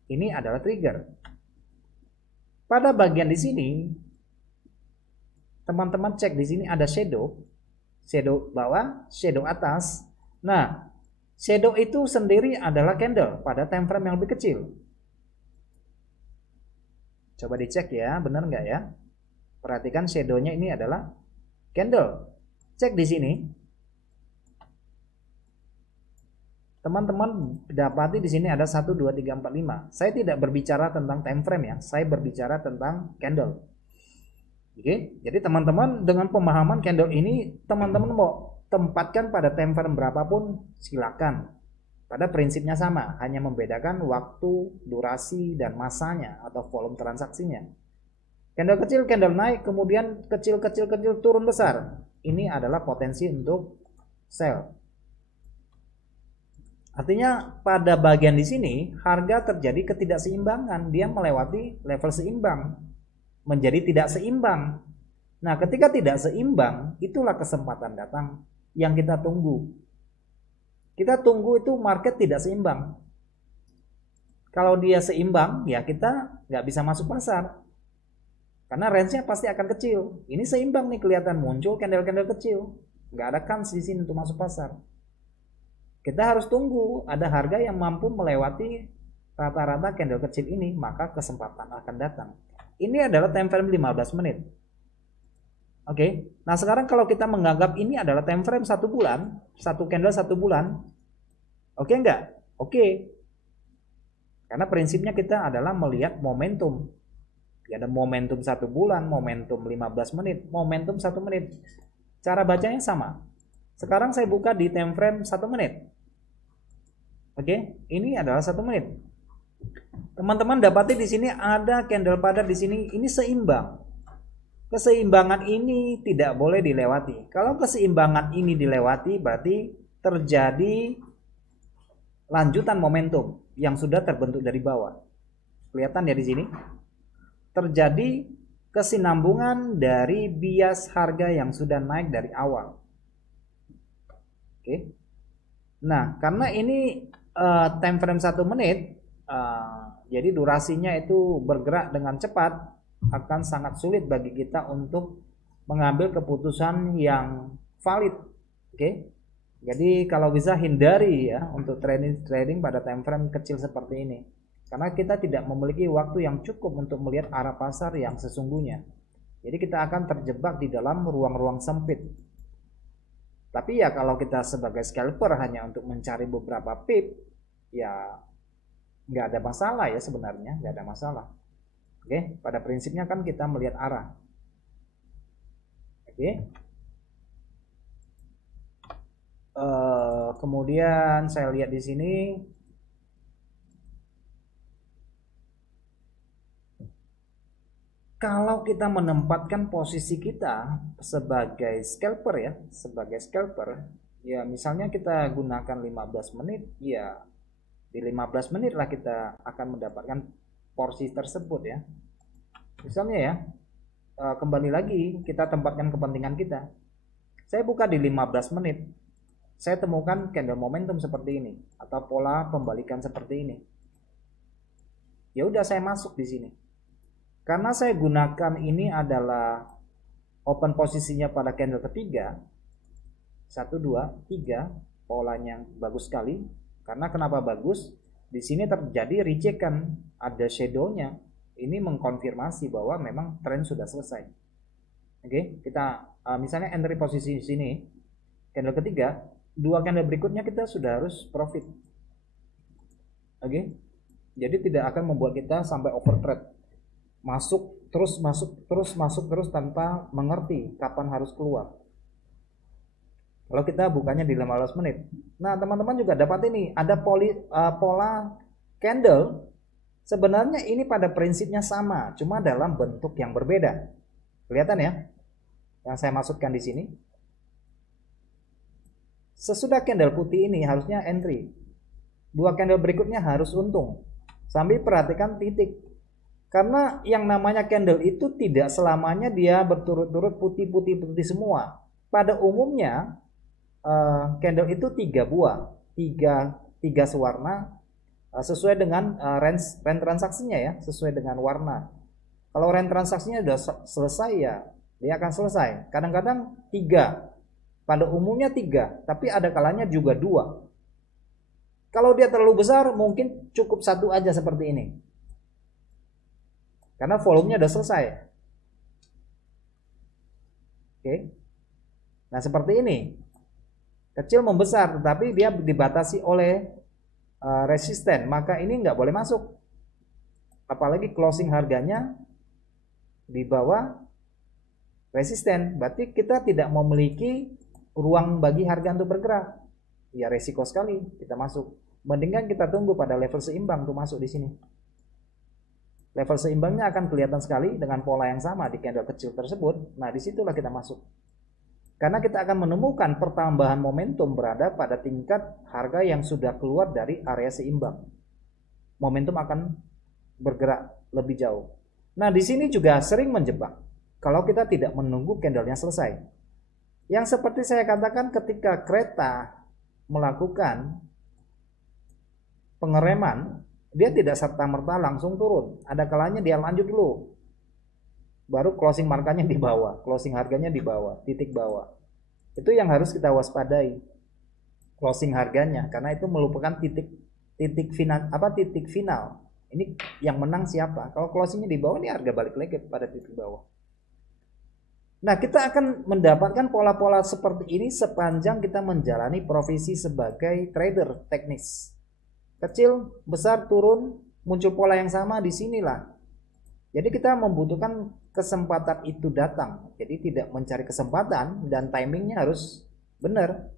Ini adalah trigger. Pada bagian di sini, teman-teman cek di sini ada shadow. Shadow bawah, shadow atas. Nah, shadow itu sendiri adalah candle pada time frame yang lebih kecil. Coba dicek ya, benar nggak ya? Perhatikan shadownya ini adalah candle. Cek di sini. Teman-teman dapati di sini ada 1, 2, 3, 4, 5. Saya tidak berbicara tentang time frame ya, saya berbicara tentang candle. Oke, jadi teman-teman dengan pemahaman candle ini, teman-teman mau tempatkan pada time frame berapapun silakan. Pada prinsipnya sama, hanya membedakan waktu, durasi, dan masanya atau volume transaksinya. Candle kecil, candle naik, kemudian kecil turun besar. Ini adalah potensi untuk sell. Artinya pada bagian di sini harga terjadi ketidakseimbangan, dia melewati level seimbang menjadi tidak seimbang. Nah, ketika tidak seimbang, itulah kesempatan datang yang kita tunggu. Kita tunggu itu market tidak seimbang. Kalau dia seimbang, ya kita nggak bisa masuk pasar. Karena range-nya pasti akan kecil. Ini seimbang nih, kelihatan muncul candle-candle kecil. Nggak ada kans di sini untuk masuk pasar. Kita harus tunggu ada harga yang mampu melewati rata-rata candle kecil ini, maka kesempatan akan datang. Ini adalah time frame 15 menit. Oke. Nah, sekarang kalau kita menganggap ini adalah time frame 1 bulan, satu candle 1 bulan. Oke enggak? Oke. Karena prinsipnya kita adalah melihat momentum. Ya, ada momentum 1 bulan, momentum 15 menit, momentum 1 menit. Cara bacanya sama. Sekarang saya buka di time frame 1 menit. Oke, ini adalah 1 menit. Teman-teman dapati di sini ada candle padat di sini, ini seimbang. Keseimbangan ini tidak boleh dilewati. Kalau keseimbangan ini dilewati, berarti terjadi lanjutan momentum yang sudah terbentuk dari bawah. Kelihatan ya di sini? Terjadi kesinambungan dari bias harga yang sudah naik dari awal. Oke. Nah, karena ini time frame 1 menit, jadi durasinya itu bergerak dengan cepat, akan sangat sulit bagi kita untuk mengambil keputusan yang valid. Oke. Jadi kalau bisa hindari ya untuk trading pada time frame kecil seperti ini. Karena kita tidak memiliki waktu yang cukup untuk melihat arah pasar yang sesungguhnya. Jadi kita akan terjebak di dalam ruang-ruang sempit. Tapi ya kalau kita sebagai scalper hanya untuk mencari beberapa pip, ya nggak ada masalah ya sebenarnya, nggak ada masalah. Oke, pada prinsipnya kan kita melihat arah. Oke. Kemudian saya lihat di sini kalau kita menempatkan posisi kita sebagai scalper ya misalnya kita gunakan 15 menit, ya di 15 menit lah kita akan mendapatkan porsi tersebut ya. Misalnya ya, kembali lagi kita tempatkan kepentingan kita. Saya buka di 15 menit, saya temukan candle momentum seperti ini atau pola pembalikan seperti ini. Ya udah, saya masuk di sini. Karena saya gunakan ini adalah open posisinya pada candle ketiga, 1 2 3, polanya bagus sekali. Karena kenapa bagus? Di sini terjadi rejection, ada shadownya. Ini mengkonfirmasi bahwa memang tren sudah selesai. Oke, kita misalnya entry posisi di sini, candle ketiga, 2 candle berikutnya kita sudah harus profit. Oke, jadi tidak akan membuat kita sampai overtrade, masuk terus tanpa mengerti kapan harus keluar. Kalau kita bukanya di 15 menit. Nah, teman-teman juga dapat ini, ada pola candle. Sebenarnya ini pada prinsipnya sama, cuma dalam bentuk yang berbeda. Kelihatan ya? Yang saya maksudkan di sini. Sesudah candle putih ini harusnya entry. 2 candle berikutnya harus untung. Sambil perhatikan titik. Karena yang namanya candle itu tidak selamanya dia berturut-turut putih-putih semua. Pada umumnya candle itu 3 buah, 3 sewarna, sesuai dengan range transaksinya ya, sesuai dengan warna. Kalau range transaksinya sudah selesai ya, dia akan selesai. Kadang-kadang 3, pada umumnya 3, tapi ada kalanya juga 2. Kalau dia terlalu besar mungkin cukup 1 aja seperti ini, karena volumenya sudah selesai. Oke. Nah seperti ini, kecil membesar tetapi dia dibatasi oleh resisten, maka ini nggak boleh masuk. Apalagi closing harganya di bawah resisten, berarti kita tidak memiliki ruang bagi harga untuk bergerak. Ya resiko sekali kita masuk. Mendingan kita tunggu pada level seimbang untuk masuk di sini. Level seimbangnya akan kelihatan sekali dengan pola yang sama di candle kecil tersebut. Nah, disitulah kita masuk. Karena kita akan menemukan pertambahan momentum berada pada tingkat harga yang sudah keluar dari area seimbang. Momentum akan bergerak lebih jauh. Nah, di sini juga sering menjebak kalau kita tidak menunggu candlenya selesai. Yang seperti saya katakan, ketika kereta melakukan pengereman, dia tidak serta-merta langsung turun. Ada kalanya dia lanjut dulu, baru closing markanya di bawah, closing harganya di bawah, titik bawah. Itu yang harus kita waspadai, closing harganya, karena itu merupakan titik final. Ini yang menang siapa? Kalau closingnya di bawah, ini harga balik lagi pada titik bawah. Nah, kita akan mendapatkan pola-pola seperti ini sepanjang kita menjalani profesi sebagai trader teknis. Kecil, besar, turun, muncul pola yang sama, di sinilah. Jadi kita membutuhkan kesempatan itu datang. Jadi tidak mencari kesempatan dan timingnya harus benar.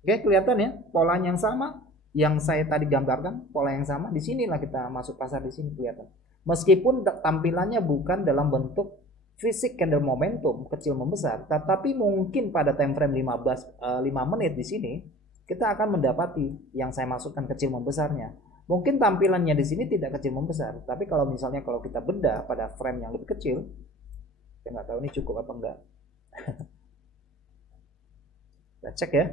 Oke, kelihatan ya polanya yang sama yang saya tadi gambarkan, pola yang sama. Di sinilah kita masuk pasar, di sini kelihatan. Meskipun tampilannya bukan dalam bentuk fisik candle momentum kecil membesar, tetapi mungkin pada time frame 5 menit di sini kita akan mendapati yang saya maksudkan kecil membesarnya. Mungkin tampilannya di sini tidak kecil membesar, tapi kalau misalnya kalau kita bedah pada frame yang lebih kecil, saya nggak tahu ini cukup apa enggak. Kita cek ya.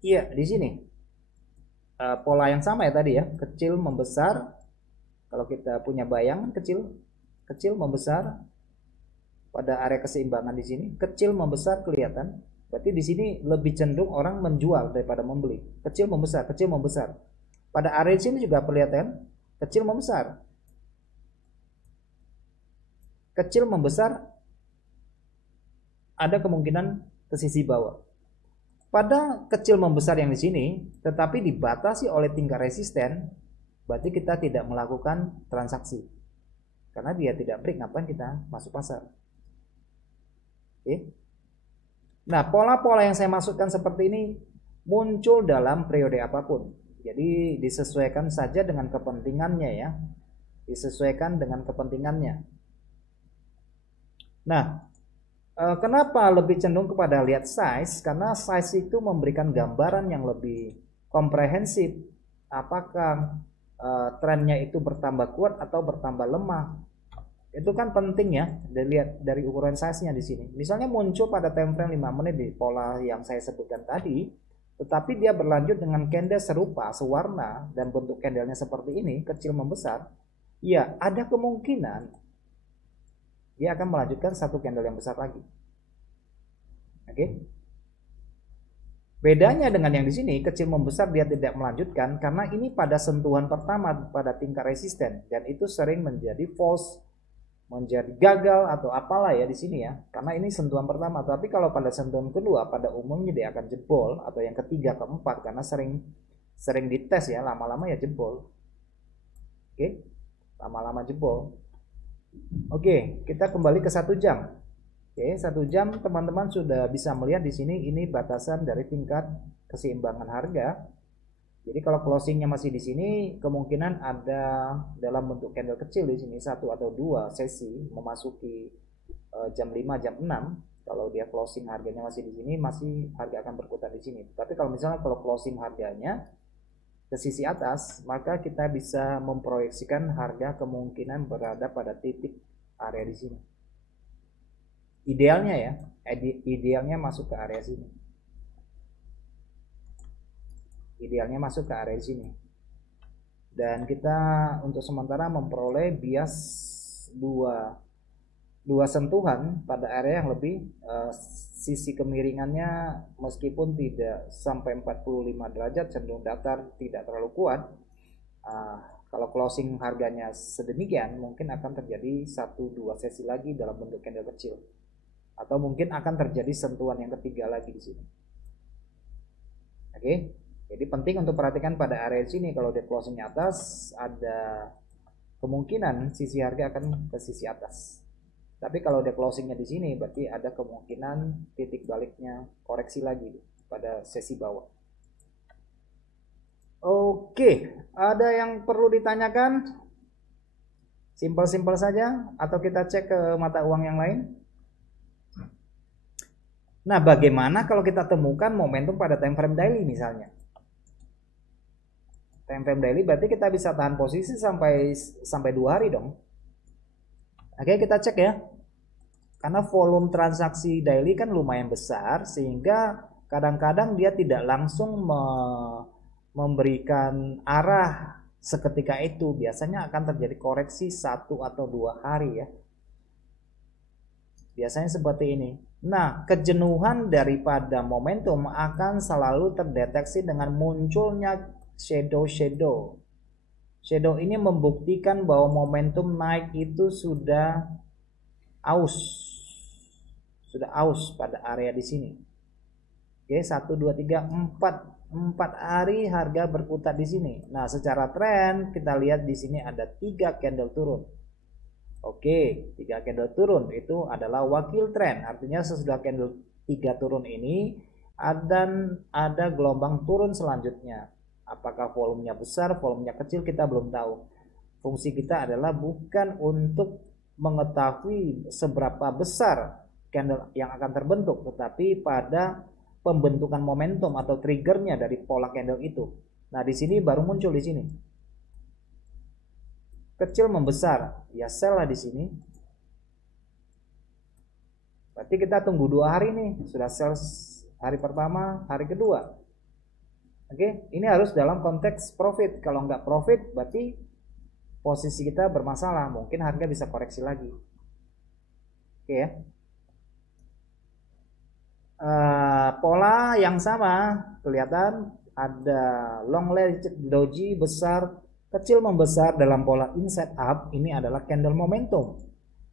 Iya, di sini pola yang sama ya tadi ya, kecil membesar. Kalau kita punya bayangan kecil membesar pada area keseimbangan di sini, kecil membesar kelihatan. Berarti di sini lebih cenderung orang menjual daripada membeli. Kecil membesar, kecil membesar. Pada area sini juga kelihatan kecil membesar. Kecil membesar ada kemungkinan ke sisi bawah. Pada kecil membesar yang di sini, tetapi dibatasi oleh tingkat resisten, berarti kita tidak melakukan transaksi. Karena dia tidak break, ngapain kita masuk pasar? Oke. Nah, pola-pola yang saya maksudkan seperti ini muncul dalam periode apapun. Jadi disesuaikan saja dengan kepentingannya ya. Disesuaikan dengan kepentingannya. Nah, kenapa lebih cenderung kepada lihat size? Karena size itu memberikan gambaran yang lebih komprehensif. Apakah trennya itu bertambah kuat atau bertambah lemah? Itu kan penting ya, dilihat dari ukuran size-nya di sini. Misalnya muncul pada time frame 5 menit di pola yang saya sebutkan tadi, tetapi dia berlanjut dengan candle serupa, sewarna, dan bentuk candlenya seperti ini, kecil membesar, ya ada kemungkinan dia akan melanjutkan satu candle yang besar lagi. Oke. Bedanya dengan yang di sini, kecil membesar dia tidak melanjutkan karena ini pada sentuhan pertama pada tingkat resisten dan itu sering menjadi false, menjadi gagal atau apalah ya di sini ya, karena ini sentuhan pertama. Tapi kalau pada sentuhan kedua pada umumnya dia akan jebol, atau yang ketiga keempat, karena sering dites ya, lama-lama ya jebol. Oke, lama-lama jebol. Oke, kita kembali ke 1 jam. Oke, 1 jam teman-teman sudah bisa melihat di sini ini batasan dari tingkat keseimbangan harga. Jadi kalau closingnya masih di sini, kemungkinan ada dalam bentuk candle kecil di sini 1 atau 2 sesi memasuki jam 5, jam 6. Kalau dia closing harganya masih di sini, masih harga akan berputar di sini. Tapi kalau misalnya kalau closing harganya ke sisi atas, maka kita bisa memproyeksikan harga kemungkinan berada pada titik area di sini. Idealnya ya, idealnya masuk ke area sini. Idealnya masuk ke area sini. Dan kita untuk sementara memperoleh bias dua sentuhan pada area yang lebih sisi kemiringannya meskipun tidak sampai 45 derajat, cenderung datar, tidak terlalu kuat. Kalau closing harganya sedemikian, mungkin akan terjadi 1-2 sesi lagi dalam bentuk candle kecil, atau mungkin akan terjadi sentuhan yang ketiga lagi di sini. Oke. Jadi penting untuk perhatikan pada area sini, kalau dia closing atas ada kemungkinan sisi harga akan ke sisi atas. Tapi kalau dia closingnya di sini berarti ada kemungkinan titik baliknya koreksi lagi pada sesi bawah. Oke, ada yang perlu ditanyakan? Simpel-simpel saja atau kita cek ke mata uang yang lain? Nah, bagaimana kalau kita temukan momentum pada time frame daily misalnya? Time frame daily berarti kita bisa tahan posisi sampai 2 hari dong. Oke, kita cek ya. Karena volume transaksi daily kan lumayan besar, sehingga kadang-kadang dia tidak langsung memberikan arah seketika itu. Biasanya akan terjadi koreksi 1 atau 2 hari ya. Biasanya seperti ini. Nah, kejenuhan daripada momentum akan selalu terdeteksi dengan munculnya shadow. Shadow ini membuktikan bahwa momentum naik itu sudah aus. Sudah aus pada area di sini. Oke, 1 2 3 4 hari harga berputar di sini. Nah, secara tren kita lihat di sini ada 3 candle turun. Oke, 3 candle turun itu adalah wakil tren. Artinya sesudah candle 3 turun ini ada gelombang turun selanjutnya. Apakah volumenya besar, volumenya kecil, kita belum tahu. Fungsi kita adalah bukan untuk mengetahui seberapa besar candle yang akan terbentuk, tetapi pada pembentukan momentum atau triggernya dari pola candle itu. Nah, di sini baru muncul di sini. Kecil membesar, ya sell lah di sini. Berarti kita tunggu 2 hari nih, sudah sell hari pertama, hari kedua. Oke, ini harus dalam konteks profit. Kalau nggak profit, berarti posisi kita bermasalah. Mungkin harga bisa koreksi lagi. Oke ya. Pola yang sama kelihatan ada long ledge doji besar, kecil membesar dalam pola inside up. Ini adalah candle momentum.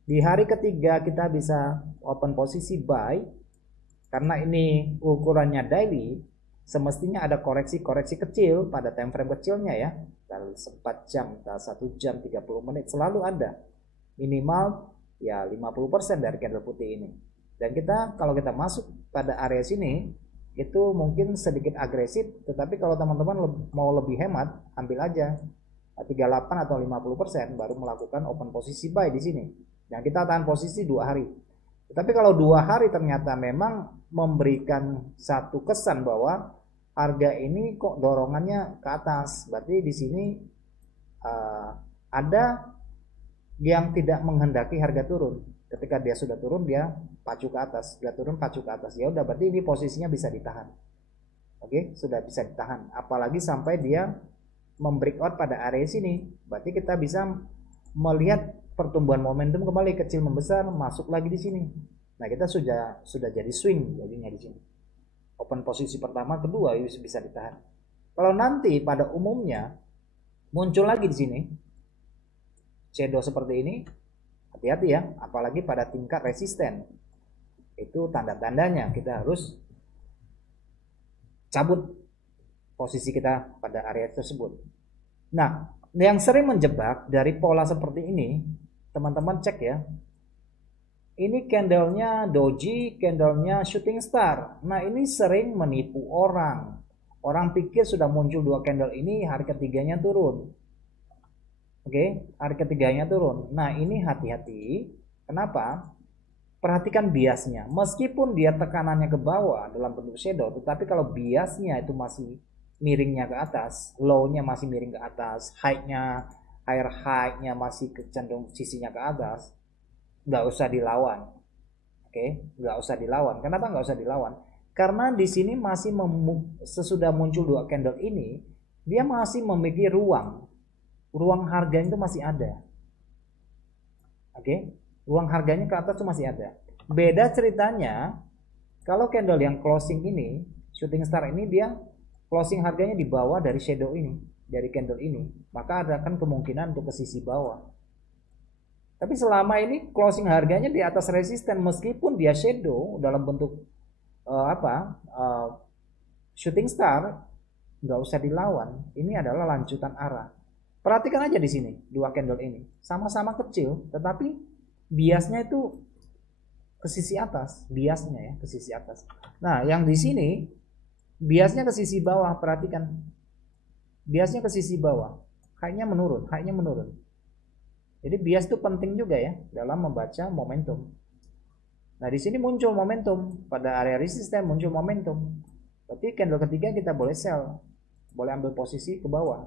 Di hari ketiga kita bisa open posisi buy karena ini ukurannya daily. Semestinya ada koreksi-koreksi kecil pada time frame kecilnya ya, dari 4 jam, 1 jam 30 menit selalu ada. Minimal ya 50% dari candle putih ini. Dan kita kalau kita masuk pada area sini, itu mungkin sedikit agresif, tetapi kalau teman-teman mau lebih hemat, ambil aja 38 atau 50% baru melakukan open posisi buy di sini. Dan kita tahan posisi 2 hari. Tapi kalau 2 hari ternyata memang memberikan satu kesan bahwa harga ini kok dorongannya ke atas, berarti di sini ada yang tidak menghendaki harga turun. Ketika dia sudah turun, dia pacu ke atas, dia turun pacu ke atas. Ya udah, berarti ini posisinya bisa ditahan. Oke, sudah bisa ditahan. Apalagi sampai dia membreakout pada area sini, berarti kita bisa melihat pertumbuhan momentum kembali kecil membesar, masuk lagi di sini. Nah, kita sudah jadi swing jadinya di sini. Open posisi pertama, kedua bisa ditahan. Kalau nanti pada umumnya muncul lagi di sini shadow seperti ini, hati-hati ya, apalagi pada tingkat resisten. Itu tanda-tandanya kita harus cabut posisi kita pada area tersebut. Nah, yang sering menjebak dari pola seperti ini, teman-teman cek ya. Ini candlenya doji, candlenya shooting star. Nah, ini sering menipu orang. Orang pikir sudah muncul 2 candle ini, hari ketiganya turun. Oke, hari ketiganya turun. Nah, ini hati-hati. Kenapa? Perhatikan biasnya. Meskipun dia tekanannya ke bawah dalam bentuk shadow, tetapi kalau biasnya itu masih miringnya ke atas, low-nya masih miring ke atas, higher high-nya masih cenderung sisinya ke atas, nggak usah dilawan. Oke, nggak usah dilawan. Kenapa nggak usah dilawan? Karena di sini masih sesudah muncul 2 candle ini, dia masih memiliki ruang harganya itu masih ada. Oke, ruang harganya ke atas itu masih ada. Beda ceritanya kalau candle yang closing ini, shooting star ini, dia closing harganya di bawah dari shadow ini, dari candle ini, maka ada kan kemungkinan untuk ke sisi bawah. Tapi selama ini closing harganya di atas resisten, meskipun dia shadow dalam bentuk shooting star, nggak usah dilawan. Ini adalah lanjutan arah. Perhatikan aja di sini 2 candle ini sama-sama kecil, tetapi biasnya itu ke sisi atas, biasnya ya ke sisi atas. Nah, yang di sini biasnya ke sisi bawah. Perhatikan, biasnya ke sisi bawah, high-nya menurun. Jadi bias itu penting juga ya dalam membaca momentum. Nah, di sini muncul momentum pada area resisten, muncul momentum. Berarti candle ketiga kita boleh sell, boleh ambil posisi ke bawah.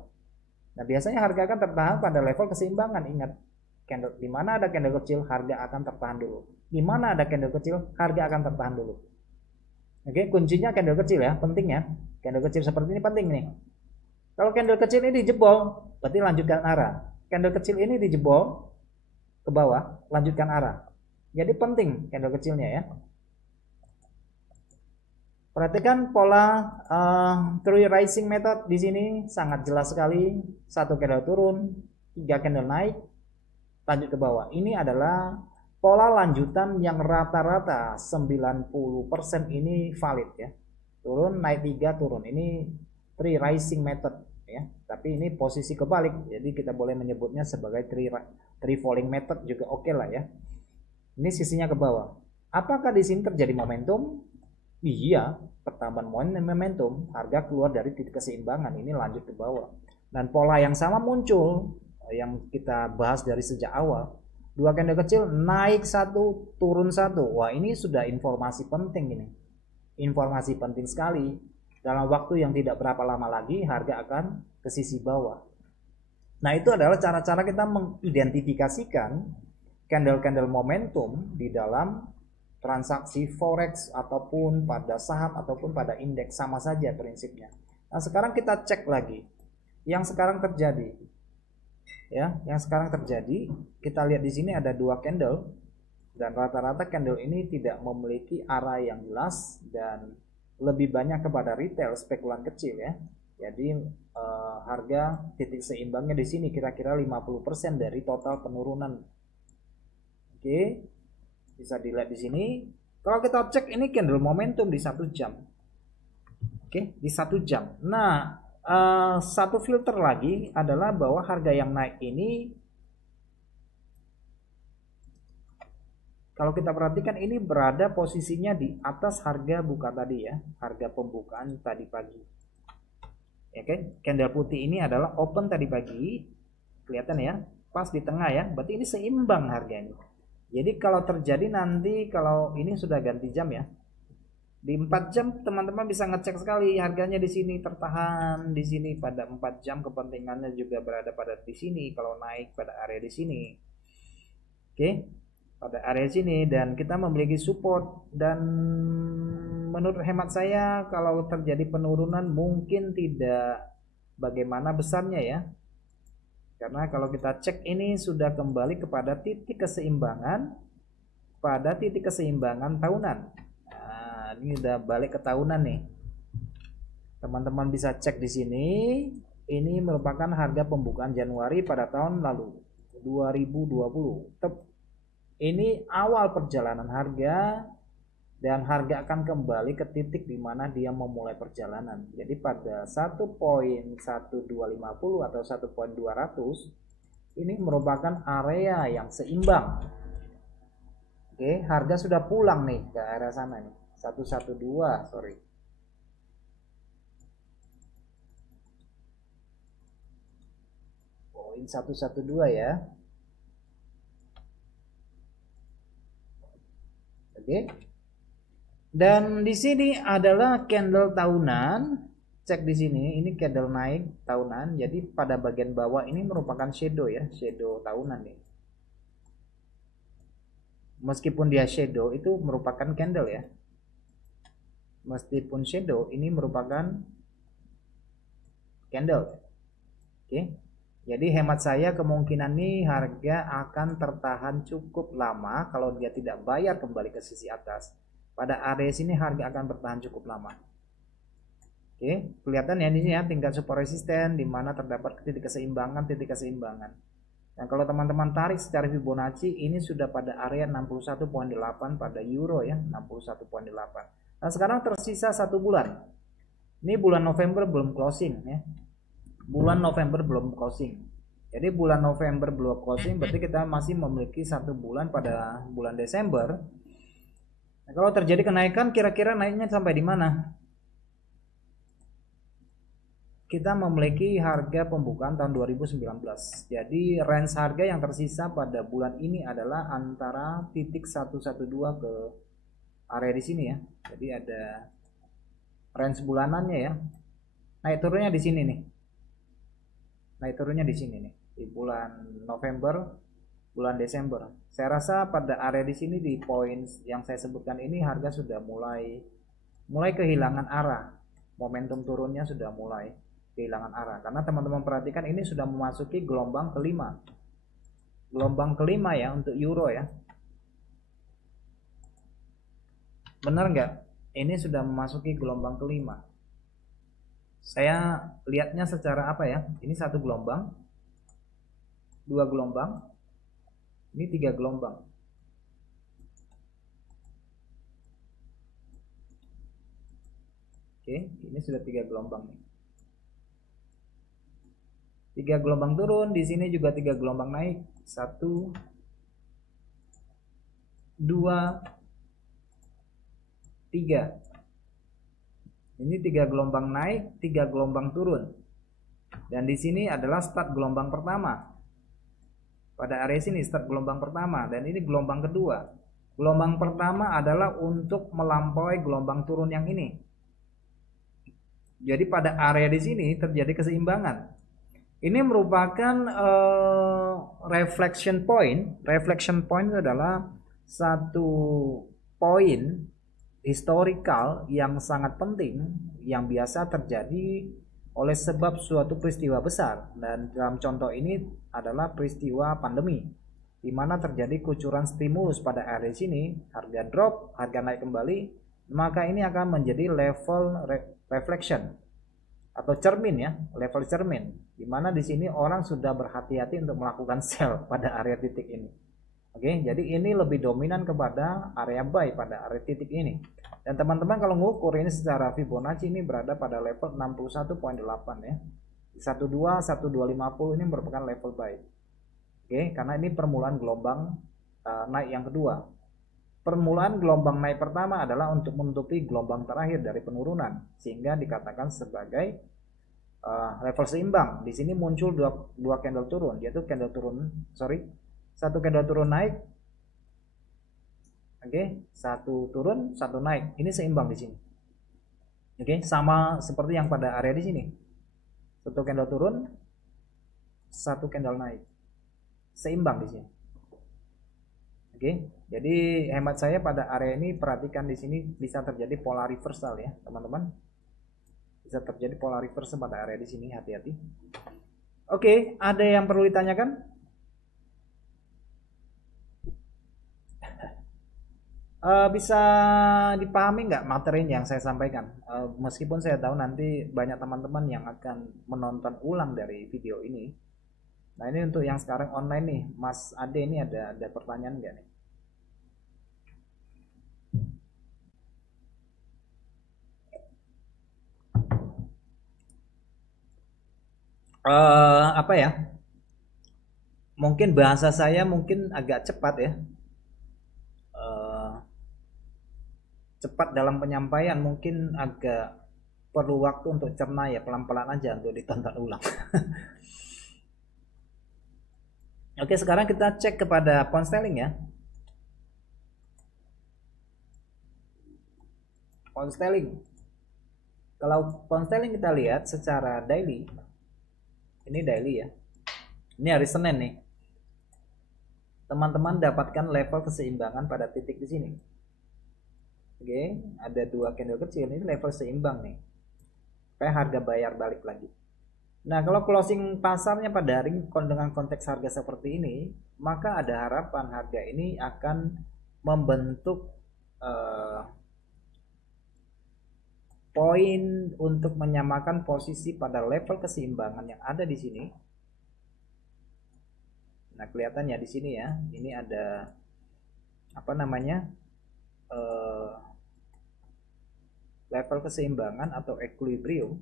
Nah, biasanya harga akan tertahan pada level keseimbangan. Ingat, candle di mana ada candle kecil, harga akan tertahan dulu. Di mana ada candle kecil, harga akan tertahan dulu. Oke, kuncinya candle kecil ya, penting ya. Candle kecil seperti ini penting nih. Kalau candle kecil ini dijebol, berarti lanjutkan arah. Candle kecil ini dijebol ke bawah, lanjutkan arah. Jadi penting candle kecilnya ya. Perhatikan pola three rising method di sini sangat jelas sekali. 1 candle turun, 3 candle naik, lanjut ke bawah. Ini adalah pola lanjutan yang rata-rata 90% ini valid ya. Turun, naik 3, turun. Ini three rising method ya. Tapi ini posisi kebalik. Jadi kita boleh menyebutnya sebagai three falling method juga oke lah ya. Ini sisinya ke bawah. Apakah di sini terjadi momentum? Iya, pertambahan momentum, harga keluar dari titik keseimbangan, ini lanjut ke bawah. Dan pola yang sama muncul, yang kita bahas dari sejak awal. 2 candle kecil, naik 1, turun 1. Wah, ini sudah informasi penting ini. Informasi penting sekali. Dalam waktu yang tidak berapa lama lagi, harga akan ke sisi bawah. Nah, itu adalah cara-cara kita mengidentifikasikan candle-candle momentum di dalam transaksi forex ataupun pada saham ataupun pada indeks, sama saja prinsipnya. Nah, sekarang kita cek lagi yang sekarang terjadi. Ya, yang sekarang terjadi, kita lihat di sini ada 2 candle dan rata-rata candle ini tidak memiliki arah yang jelas dan lebih banyak kepada retail spekulan kecil ya. Jadi harga titik seimbangnya di sini kira-kira 50% dari total penurunan. Oke. Bisa dilihat di sini. Kalau kita cek ini candle momentum di 1 jam. Oke, di 1 jam. Nah, satu filter lagi adalah bahwa harga yang naik ini Kalau kita perhatikan ini berada posisinya di atas harga buka tadi ya, harga pembukaan tadi pagi. Ya kan? Candle putih ini adalah open tadi pagi, kelihatan ya, pas di tengah ya. Berarti ini seimbang harganya. Jadi kalau terjadi nanti kalau ini sudah ganti jam ya, di 4 jam teman-teman bisa ngecek sekali harganya di sini tertahan di sini pada 4 jam, kepentingannya juga berada pada di sini kalau naik pada area di sini. Oke, pada area sini, dan kita memiliki support, dan menurut hemat saya kalau terjadi penurunan mungkin tidak bagaimana besarnya ya. Karena kalau kita cek ini sudah kembali kepada titik keseimbangan pada titik keseimbangan tahunan. Ini udah balik ke tahunan nih. Teman-teman bisa cek di sini. Ini merupakan harga pembukaan Januari pada tahun lalu 2020. Ini awal perjalanan harga, dan harga akan kembali ke titik di mana dia memulai perjalanan. Jadi pada 1.1250 atau 1.200 ini merupakan area yang seimbang. Oke, harga sudah pulang nih ke area sana nih. 112, sorry. Poin 112 ya. Oke. Dan di sini adalah candle tahunan. Cek di sini, ini candle naik tahunan. Jadi pada bagian bawah ini merupakan shadow ya, shadow tahunan nih. Meskipun dia shadow itu merupakan candle ya. Meskipun shadow ini merupakan candle. Oke. Jadi hemat saya kemungkinan nih harga akan tertahan cukup lama kalau dia tidak bayar kembali ke sisi atas. Pada area sini harga akan bertahan cukup lama. Oke, kelihatan ya di sini ya tingkat support resisten di mana terdapat titik keseimbangan. Nah, kalau teman-teman tarik secara Fibonacci ini sudah pada area 61.8 pada euro ya, 61.8. Nah, sekarang tersisa 1 bulan. Ini bulan November belum closing ya. Bulan November belum closing. Jadi bulan November belum closing, berarti kita masih memiliki 1 bulan pada bulan Desember. Nah, kalau terjadi kenaikan, kira-kira naiknya sampai di mana? Kita memiliki harga pembukaan tahun 2019. Jadi range harga yang tersisa pada bulan ini adalah antara titik 112 ke area di sini ya. Jadi ada range bulanannya ya. Naik turunnya di sini nih. Naik turunnya di sini nih. Di bulan November, bulan Desember. Saya rasa pada area di sini di poin yang saya sebutkan ini harga sudah mulai kehilangan arah. Momentum turunnya sudah mulai kehilangan arah. Karena teman-teman perhatikan ini sudah memasuki gelombang kelima. Gelombang kelima ya untuk euro ya. Benar nggak? Ini sudah memasuki gelombang kelima. Saya lihatnya secara apa ya? Ini 1 gelombang, 2 gelombang, ini 3 gelombang. Oke, ini sudah 3 gelombang nih. 3 gelombang turun, di sini juga 3 gelombang naik. 1, 2, 3. Ini 3 gelombang naik, 3 gelombang turun. Dan di sini adalah start gelombang pertama. Pada area sini start gelombang pertama, dan ini gelombang kedua. Gelombang pertama adalah untuk melampaui gelombang turun yang ini. Jadi pada area di sini terjadi keseimbangan. Ini merupakan reflection point. Reflection point adalah satu poin historical yang sangat penting yang biasa terjadi oleh sebab suatu peristiwa besar, dan dalam contoh ini adalah peristiwa pandemi di mana terjadi kucuran stimulus pada area sini, harga drop, harga naik kembali, maka ini akan menjadi level reflection atau cermin ya, level cermin di mana di sini orang sudah berhati-hati untuk melakukan sell pada area titik ini. Oke, jadi ini lebih dominan kepada area buy pada area titik ini. Dan teman-teman kalau ngukur ini secara Fibonacci ini berada pada level 61.8 ya. 12 ini merupakan level buy. Oke, karena ini permulaan gelombang naik yang kedua. permulaan gelombang naik pertama adalah untuk menutupi gelombang terakhir dari penurunan, sehingga dikatakan sebagai level seimbang. Di sini muncul dua candle turun, yaitu candle turun, satu candle turun naik, oke, satu turun, satu naik. Ini seimbang di sini. Oke, sama seperti yang pada area di sini. Satu candle turun, satu candle naik. Seimbang di sini. Oke, jadi hemat saya pada area ini perhatikan di sini bisa terjadi pola reversal ya, teman-teman. Bisa terjadi pola reversal pada area di sini, hati-hati. Oke, ada yang perlu ditanyakan? Bisa dipahami nggak materi yang saya sampaikan? Meskipun saya tahu nanti banyak teman-teman yang akan menonton ulang dari video ini. Nah, ini untuk yang sekarang online nih, Mas Ade, ini ada pertanyaan nggak nih? Apa ya? Mungkin bahasa saya mungkin agak cepat ya. Cepat dalam penyampaian, mungkin agak perlu waktu untuk cerna ya, pelan-pelan aja untuk ditonton ulang. Oke, sekarang kita cek kepada pound sterling ya. Pound sterling. Kalau pound sterling kita lihat secara daily, ini daily ya. Ini hari Senin nih. Teman-teman dapatkan level keseimbangan pada titik di sini. Oke, ada dua candle kecil, ini level seimbang nih. Kayak harga bayar balik lagi. Nah, kalau closing pasarnya pada hari dengan konteks harga seperti ini, maka ada harapan harga ini akan membentuk poin untuk menyamakan posisi pada level keseimbangan yang ada di sini. Nah, kelihatannya di sini ya, ini ada apa namanya? Level keseimbangan atau equilibrium.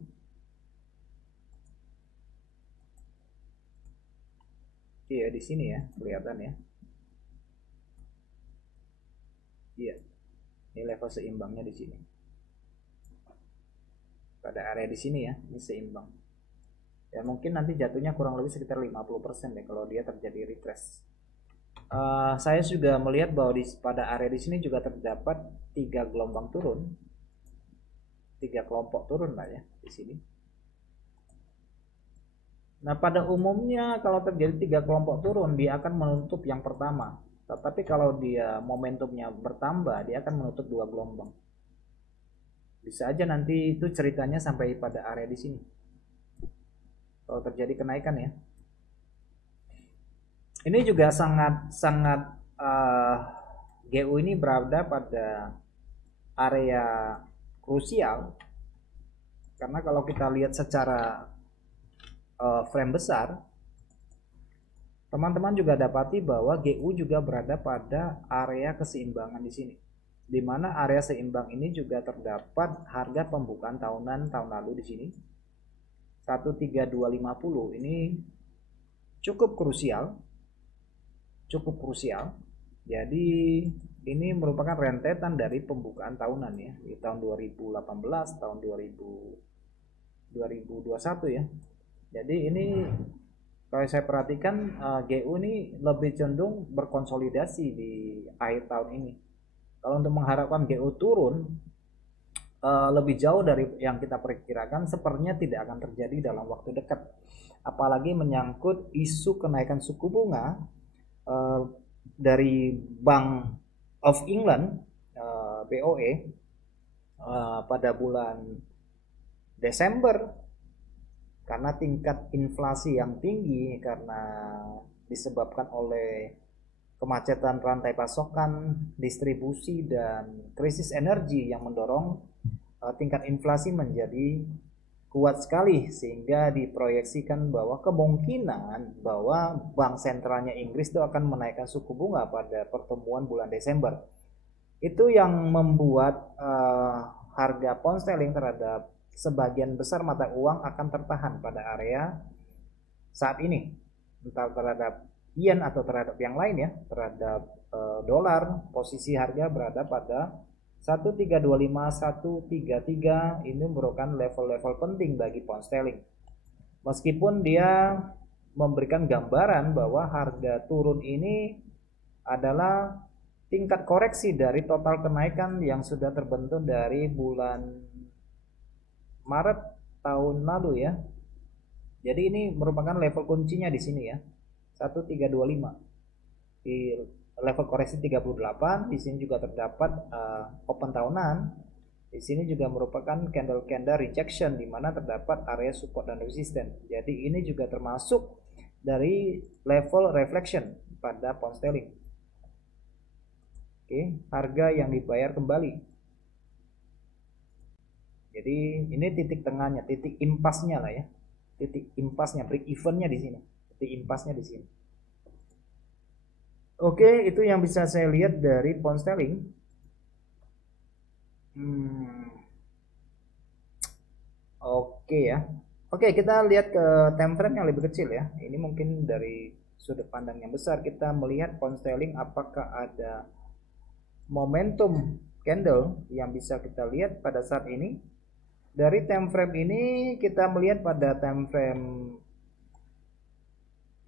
Iya, di sini ya, kelihatan ya. Iya. Ini level seimbangnya di sini. Pada area di sini ya, ini seimbang. Ya, mungkin nanti jatuhnya kurang lebih sekitar 50% deh kalau dia terjadi retrace. Saya juga melihat bahwa pada area di sini juga terdapat 3 gelombang turun. 3 kelompok turun lah ya di sini. Nah, pada umumnya kalau terjadi 3 kelompok turun, dia akan menutup yang pertama. Tetapi kalau dia momentumnya bertambah, dia akan menutup 2 gelombang. Bisa aja nanti itu ceritanya sampai pada area di sini. Kalau terjadi kenaikan ya. Ini juga sangat GU ini berada pada area krusial, karena kalau kita lihat secara frame besar, teman-teman juga dapati bahwa GU juga berada pada area keseimbangan di sini, di mana area seimbang ini juga terdapat harga pembukaan tahunan tahun lalu di sini 13250. Ini cukup krusial. Jadi ini merupakan rentetan dari pembukaan tahunan ya, di tahun 2018, tahun 2021 ya. Jadi ini kalau saya perhatikan GU ini lebih cenderung berkonsolidasi di akhir tahun ini. Kalau untuk mengharapkan GU turun lebih jauh dari yang kita perkirakan, sepertinya tidak akan terjadi dalam waktu dekat. Apalagi menyangkut isu kenaikan suku bunga dari Bank of England BOE pada bulan Desember, karena tingkat inflasi yang tinggi karena disebabkan oleh kemacetan rantai pasokan, distribusi, dan krisis energi yang mendorong tingkat inflasi menjadi kuat sekali, sehingga diproyeksikan bahwa kemungkinan bahwa bank sentralnya Inggris itu akan menaikkan suku bunga pada pertemuan bulan Desember. Itu yang membuat harga pound sterling terhadap sebagian besar mata uang akan tertahan pada area saat ini, entah terhadap yen atau terhadap yang lain ya, terhadap dolar, posisi harga berada pada 1325, 133. Ini merupakan level-level penting bagi pound sterling. Meskipun dia memberikan gambaran bahwa harga turun ini adalah tingkat koreksi dari total kenaikan yang sudah terbentuk dari bulan Maret tahun lalu ya. Jadi ini merupakan level kuncinya di sini ya. 1325. Di level koreksi 38, di sini juga terdapat open tahunan. Di sini juga merupakan candle rejection di mana terdapat area support dan resistance. Jadi ini juga termasuk dari level reflection pada pound sterling. Oke, harga yang dibayar kembali. Jadi ini titik tengahnya, titik impasnya lah ya. Titik impasnya, break evennya di sini. Titik impasnya di sini. Oke, itu yang bisa saya lihat dari pound sterling. Oke ya. Oke, kita lihat ke time frame yang lebih kecil ya. Ini mungkin dari sudut pandang yang besar kita melihat pound sterling apakah ada momentum candle yang bisa kita lihat pada saat ini. Dari time frame ini kita melihat pada time frame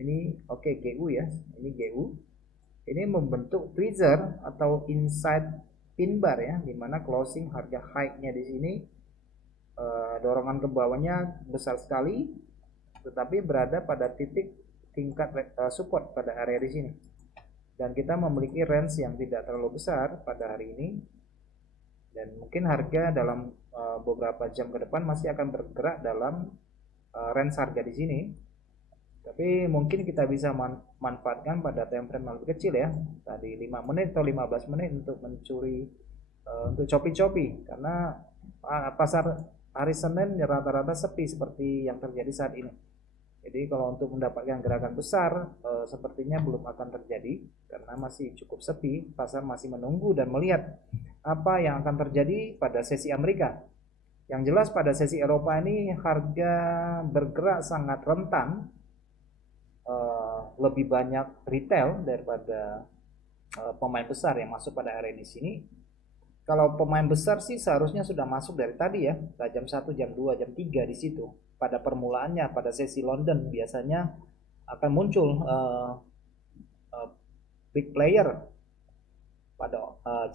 ini, oke, GU ya. Ini GU. Ini membentuk tweezer atau inside pin bar ya, dimana closing harga high-nya di sini dorongan ke bawahnya besar sekali, tetapi berada pada titik tingkat support pada area di sini. Dan kita memiliki range yang tidak terlalu besar pada hari ini. Dan mungkin harga dalam beberapa jam ke depan masih akan bergerak dalam range harga di sini. Tapi mungkin kita bisa manfaatkan pada time frame yang lebih kecil ya. Tadi 5 menit atau 15 menit untuk mencuri untuk copi-copi, karena pasar hari Senin rata-rata sepi seperti yang terjadi saat ini. Jadi kalau untuk mendapatkan gerakan besar sepertinya belum akan terjadi karena masih cukup sepi. Pasar masih menunggu dan melihat apa yang akan terjadi pada sesi Amerika. Yang jelas pada sesi Eropa ini harga bergerak sangat rentan, lebih banyak retail daripada pemain besar yang masuk pada area di sini. Kalau pemain besar sih seharusnya sudah masuk dari tadi ya, jam 1, jam 2, jam 3 di situ. Pada permulaannya, pada sesi London biasanya akan muncul big player pada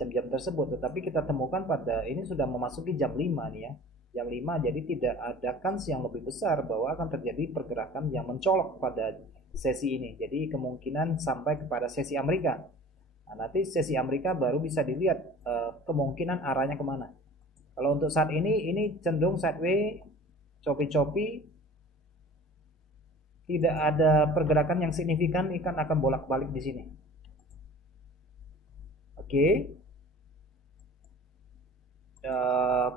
jam-jam tersebut. Tetapi kita temukan pada ini sudah memasuki jam 5 nih ya. Jam 5, jadi tidak ada kans yang lebih besar bahwa akan terjadi pergerakan yang mencolok pada sesi ini. Jadi kemungkinan sampai kepada sesi Amerika. Nah, nanti sesi Amerika baru bisa dilihat kemungkinan arahnya kemana. Kalau untuk saat ini cenderung sideways, copi-copi, tidak ada pergerakan yang signifikan, ikan akan bolak-balik di sini. Oke.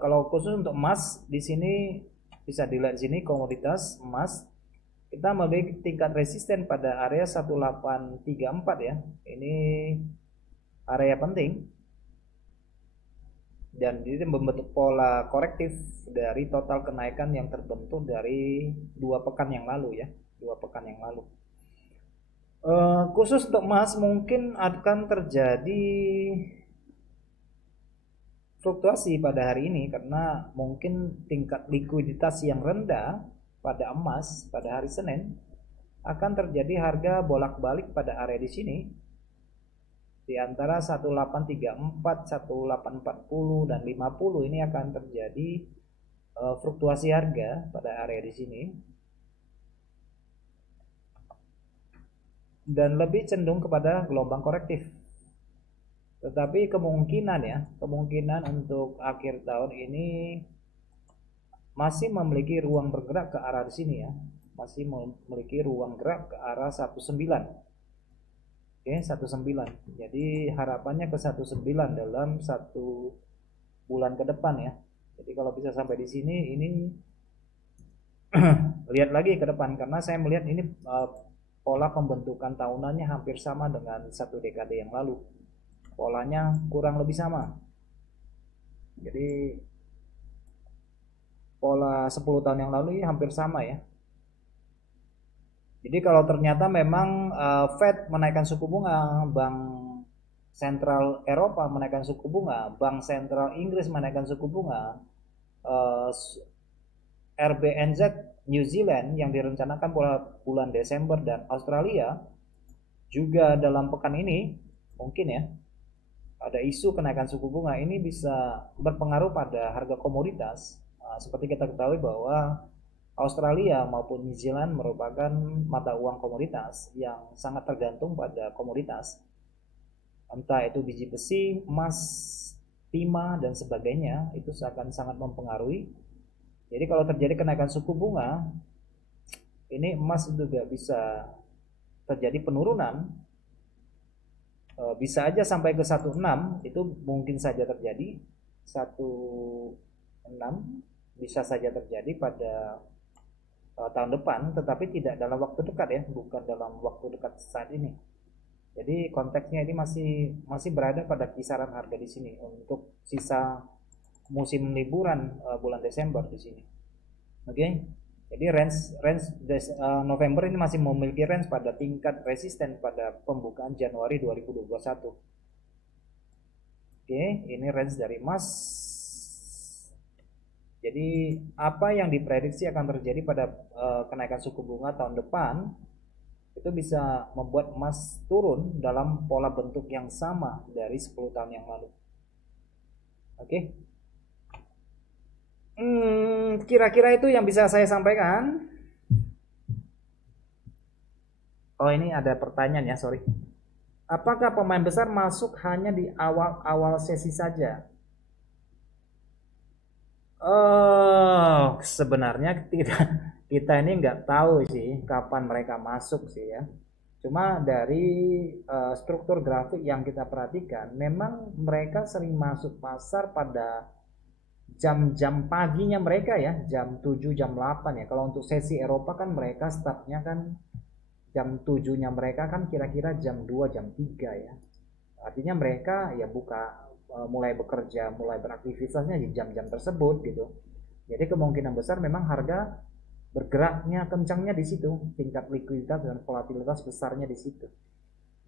Kalau khusus untuk emas di sini bisa dilihat di sini komoditas emas. Kita memiliki tingkat resisten pada area 1834 ya. Ini area penting dan ini membentuk pola korektif dari total kenaikan yang terbentuk dari 2 pekan yang lalu ya, 2 pekan yang lalu. Khusus untuk emas mungkin akan terjadi fluktuasi pada hari ini karena mungkin tingkat likuiditas yang rendah pada emas pada hari Senin akan terjadi harga bolak-balik pada area di sini. Di antara 1834, 1840 dan 50 ini akan terjadi fluktuasi harga pada area di sini. Dan lebih cenderung kepada gelombang korektif. Tetapi kemungkinan untuk akhir tahun ini masih memiliki ruang bergerak ke arah di sini ya. Masih memiliki ruang gerak ke arah 19. Oke, 19. Jadi harapannya ke 19 dalam 1 bulan ke depan ya. Jadi kalau bisa sampai di sini, ini lihat lagi ke depan karena saya melihat ini pola pembentukan tahunannya hampir sama dengan 1 dekade yang lalu. Polanya kurang lebih sama. Jadi pola 10 tahun yang lalu ini hampir sama ya. Jadi kalau ternyata memang Fed menaikkan suku bunga, Bank Sentral Eropa menaikkan suku bunga, Bank Sentral Inggris menaikkan suku bunga, eh, RBNZ New Zealand yang direncanakan bulan Desember dan Australia juga dalam pekan ini mungkin ya ada isu kenaikan suku bunga, ini bisa berpengaruh pada harga komoditas. Seperti kita ketahui bahwa Australia maupun New Zealand merupakan mata uang komoditas yang sangat tergantung pada komoditas, entah itu biji besi, emas, timah dan sebagainya, itu akan sangat mempengaruhi. Jadi kalau terjadi kenaikan suku bunga, ini emas juga bisa terjadi penurunan, bisa aja sampai ke 16, itu mungkin saja terjadi. 16 bisa saja terjadi pada tahun depan, tetapi tidak dalam waktu dekat ya, bukan dalam waktu dekat saat ini. Jadi konteksnya ini masih berada pada kisaran harga di sini untuk sisa musim liburan bulan Desember di sini. Oke. Jadi range November ini masih memiliki range pada tingkat resisten pada pembukaan Januari 2021. Oke, ini range dari emas. Jadi apa yang diprediksi akan terjadi pada kenaikan suku bunga tahun depan itu bisa membuat emas turun dalam pola bentuk yang sama dari 10 tahun yang lalu. Oke. Kira-kira itu yang bisa saya sampaikan. Oh, ini ada pertanyaan ya, sorry. Apakah pemain besar masuk hanya di awal-awal sesi saja? Sebenarnya kita ini nggak tahu sih kapan mereka masuk sih ya. Cuma dari struktur grafik yang kita perhatikan, memang mereka sering masuk pasar pada jam-jam paginya mereka ya, jam 7, jam 8 ya. Kalau untuk sesi Eropa kan mereka startnya kan jam 7-nya mereka kan kira-kira jam 2, jam 3 ya. Artinya mereka ya buka mulai bekerja, mulai beraktivitasnya di jam-jam tersebut gitu. Jadi kemungkinan besar memang harga bergeraknya kencangnya di situ, tingkat likuiditas dan volatilitas besarnya di situ.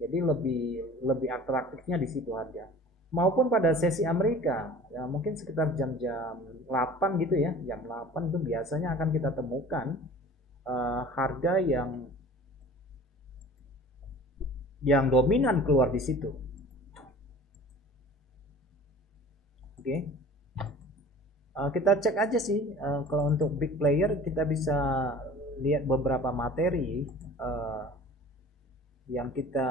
Jadi lebih atraktifnya di situ harga. Maupun pada sesi Amerika, ya mungkin sekitar jam-jam 8 gitu ya, jam 8 itu biasanya akan kita temukan harga yang dominan keluar di situ. Oke. Kita cek aja sih, kalau untuk big player kita bisa lihat beberapa materi yang kita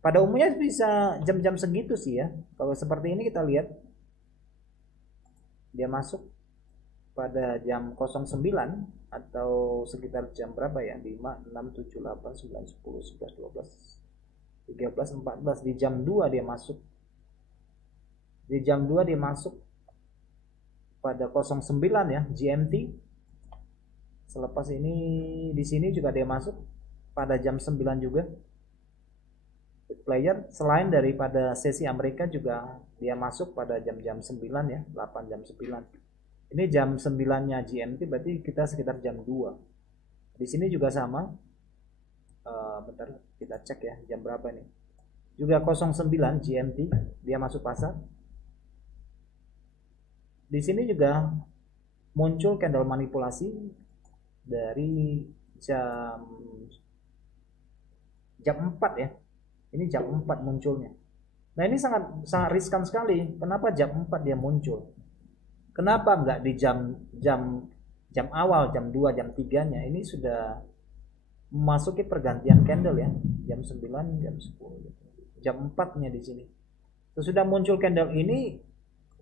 pada umumnya bisa jam-jam segitu sih ya. Kalau seperti ini kita lihat dia masuk pada jam 09 atau sekitar jam berapa ya, 5, 6, 7, 8, 9, 10, 11, 12, 13, 14, di jam 2 dia masuk. Di jam 2 dia masuk pada 09 ya, GMT. Selepas ini di sini juga dia masuk pada jam 9 juga. Player selain daripada sesi Amerika juga dia masuk pada jam-jam 9 ya, 8 jam 9. Ini jam 9-nya GMT berarti kita sekitar jam 2. Di sini juga sama. Bentar kita cek ya jam berapa ini. Juga 09 GMT dia masuk pasar. Di sini juga muncul candle manipulasi dari jam 4 ya. Ini jam 4 munculnya. Nah, ini sangat riskan sekali. Kenapa jam 4 dia muncul? Kenapa enggak di jam awal, jam 2, jam 3-nya? Ini sudah memasuki pergantian candle ya. Jam 9, jam 10. Jam 4-nya di sini. Sesudah muncul candle ini,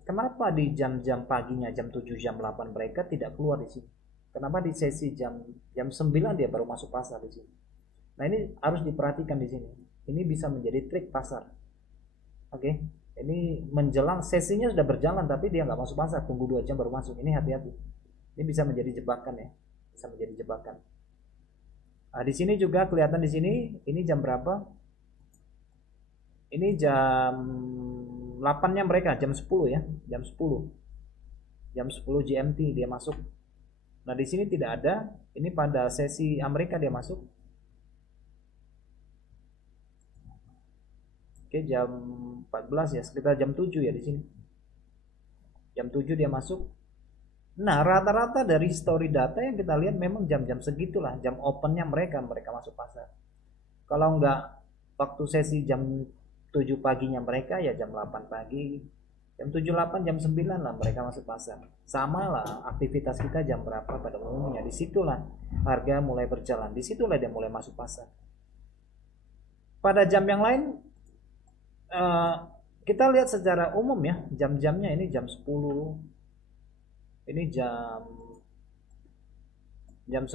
kenapa di jam-jam paginya, jam 7, jam 8 mereka tidak keluar di sini? Kenapa di sesi jam 9 dia baru masuk pasar di sini? Nah, ini harus diperhatikan di sini. Ini bisa menjadi trik pasar. Oke, ini menjelang sesinya sudah berjalan tapi dia nggak masuk pasar, tunggu 2 jam baru masuk. Ini hati-hati. Ini bisa menjadi jebakan ya, bisa menjadi jebakan. Nah, di sini juga kelihatan di sini, ini jam berapa? Ini jam 8-nya mereka, jam 10 ya, jam 10. Jam 10 GMT dia masuk. Nah, di sini tidak ada. Ini pada sesi Amerika dia masuk. Oke, jam 14 ya, sekitar jam 7 ya di sini. Jam 7 dia masuk. Nah, rata-rata dari story data yang kita lihat memang jam-jam segitulah, jam opennya mereka masuk pasar. Kalau enggak waktu sesi jam 7 paginya mereka ya jam 8 pagi. Jam 7, 8, jam 9 lah mereka masuk pasar. Sama lah aktivitas kita jam berapa pada umumnya. Disitulah harga mulai berjalan. Disitulah dia mulai masuk pasar. Pada jam yang lain eh, kita lihat secara umum ya, jam-jamnya ini jam 10, ini jam 9.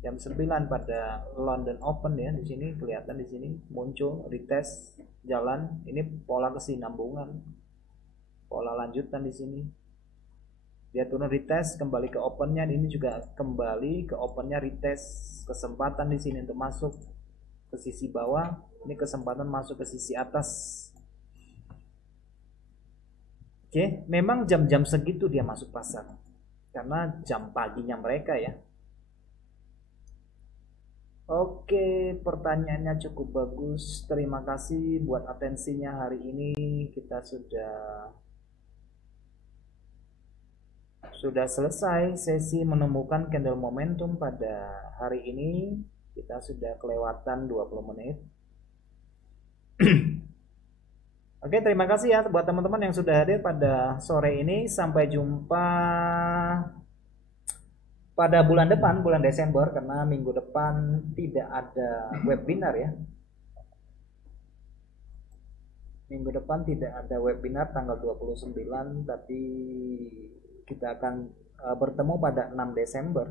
Jam 9 pada London Open ya, di sini kelihatan, di sini muncul retest jalan, ini pola kesinambungan, pola lanjutan di sini. Dia turun retest kembali ke opennya, ini juga kembali ke opennya retest, kesempatan di sini untuk masuk ke sisi bawah, ini kesempatan masuk ke sisi atas. Oke, memang jam-jam segitu dia masuk pasar karena jam paginya mereka ya. Oke, pertanyaannya cukup bagus. Terima kasih buat atensinya hari ini. Kita sudah selesai sesi menemukan candle momentum pada hari ini. Kita sudah kelewatan 20 menit. Oke, terima kasih ya buat teman-teman yang sudah hadir pada sore ini. Sampai jumpa pada bulan depan, bulan Desember, karena minggu depan tidak ada webinar ya. Minggu depan tidak ada webinar tanggal 29, tapi kita akan bertemu pada 6 Desember.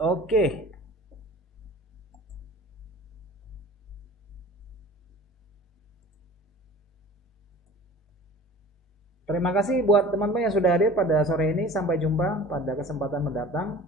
Oke. Terima kasih buat teman-teman yang sudah hadir pada sore ini. Sampai jumpa pada kesempatan mendatang.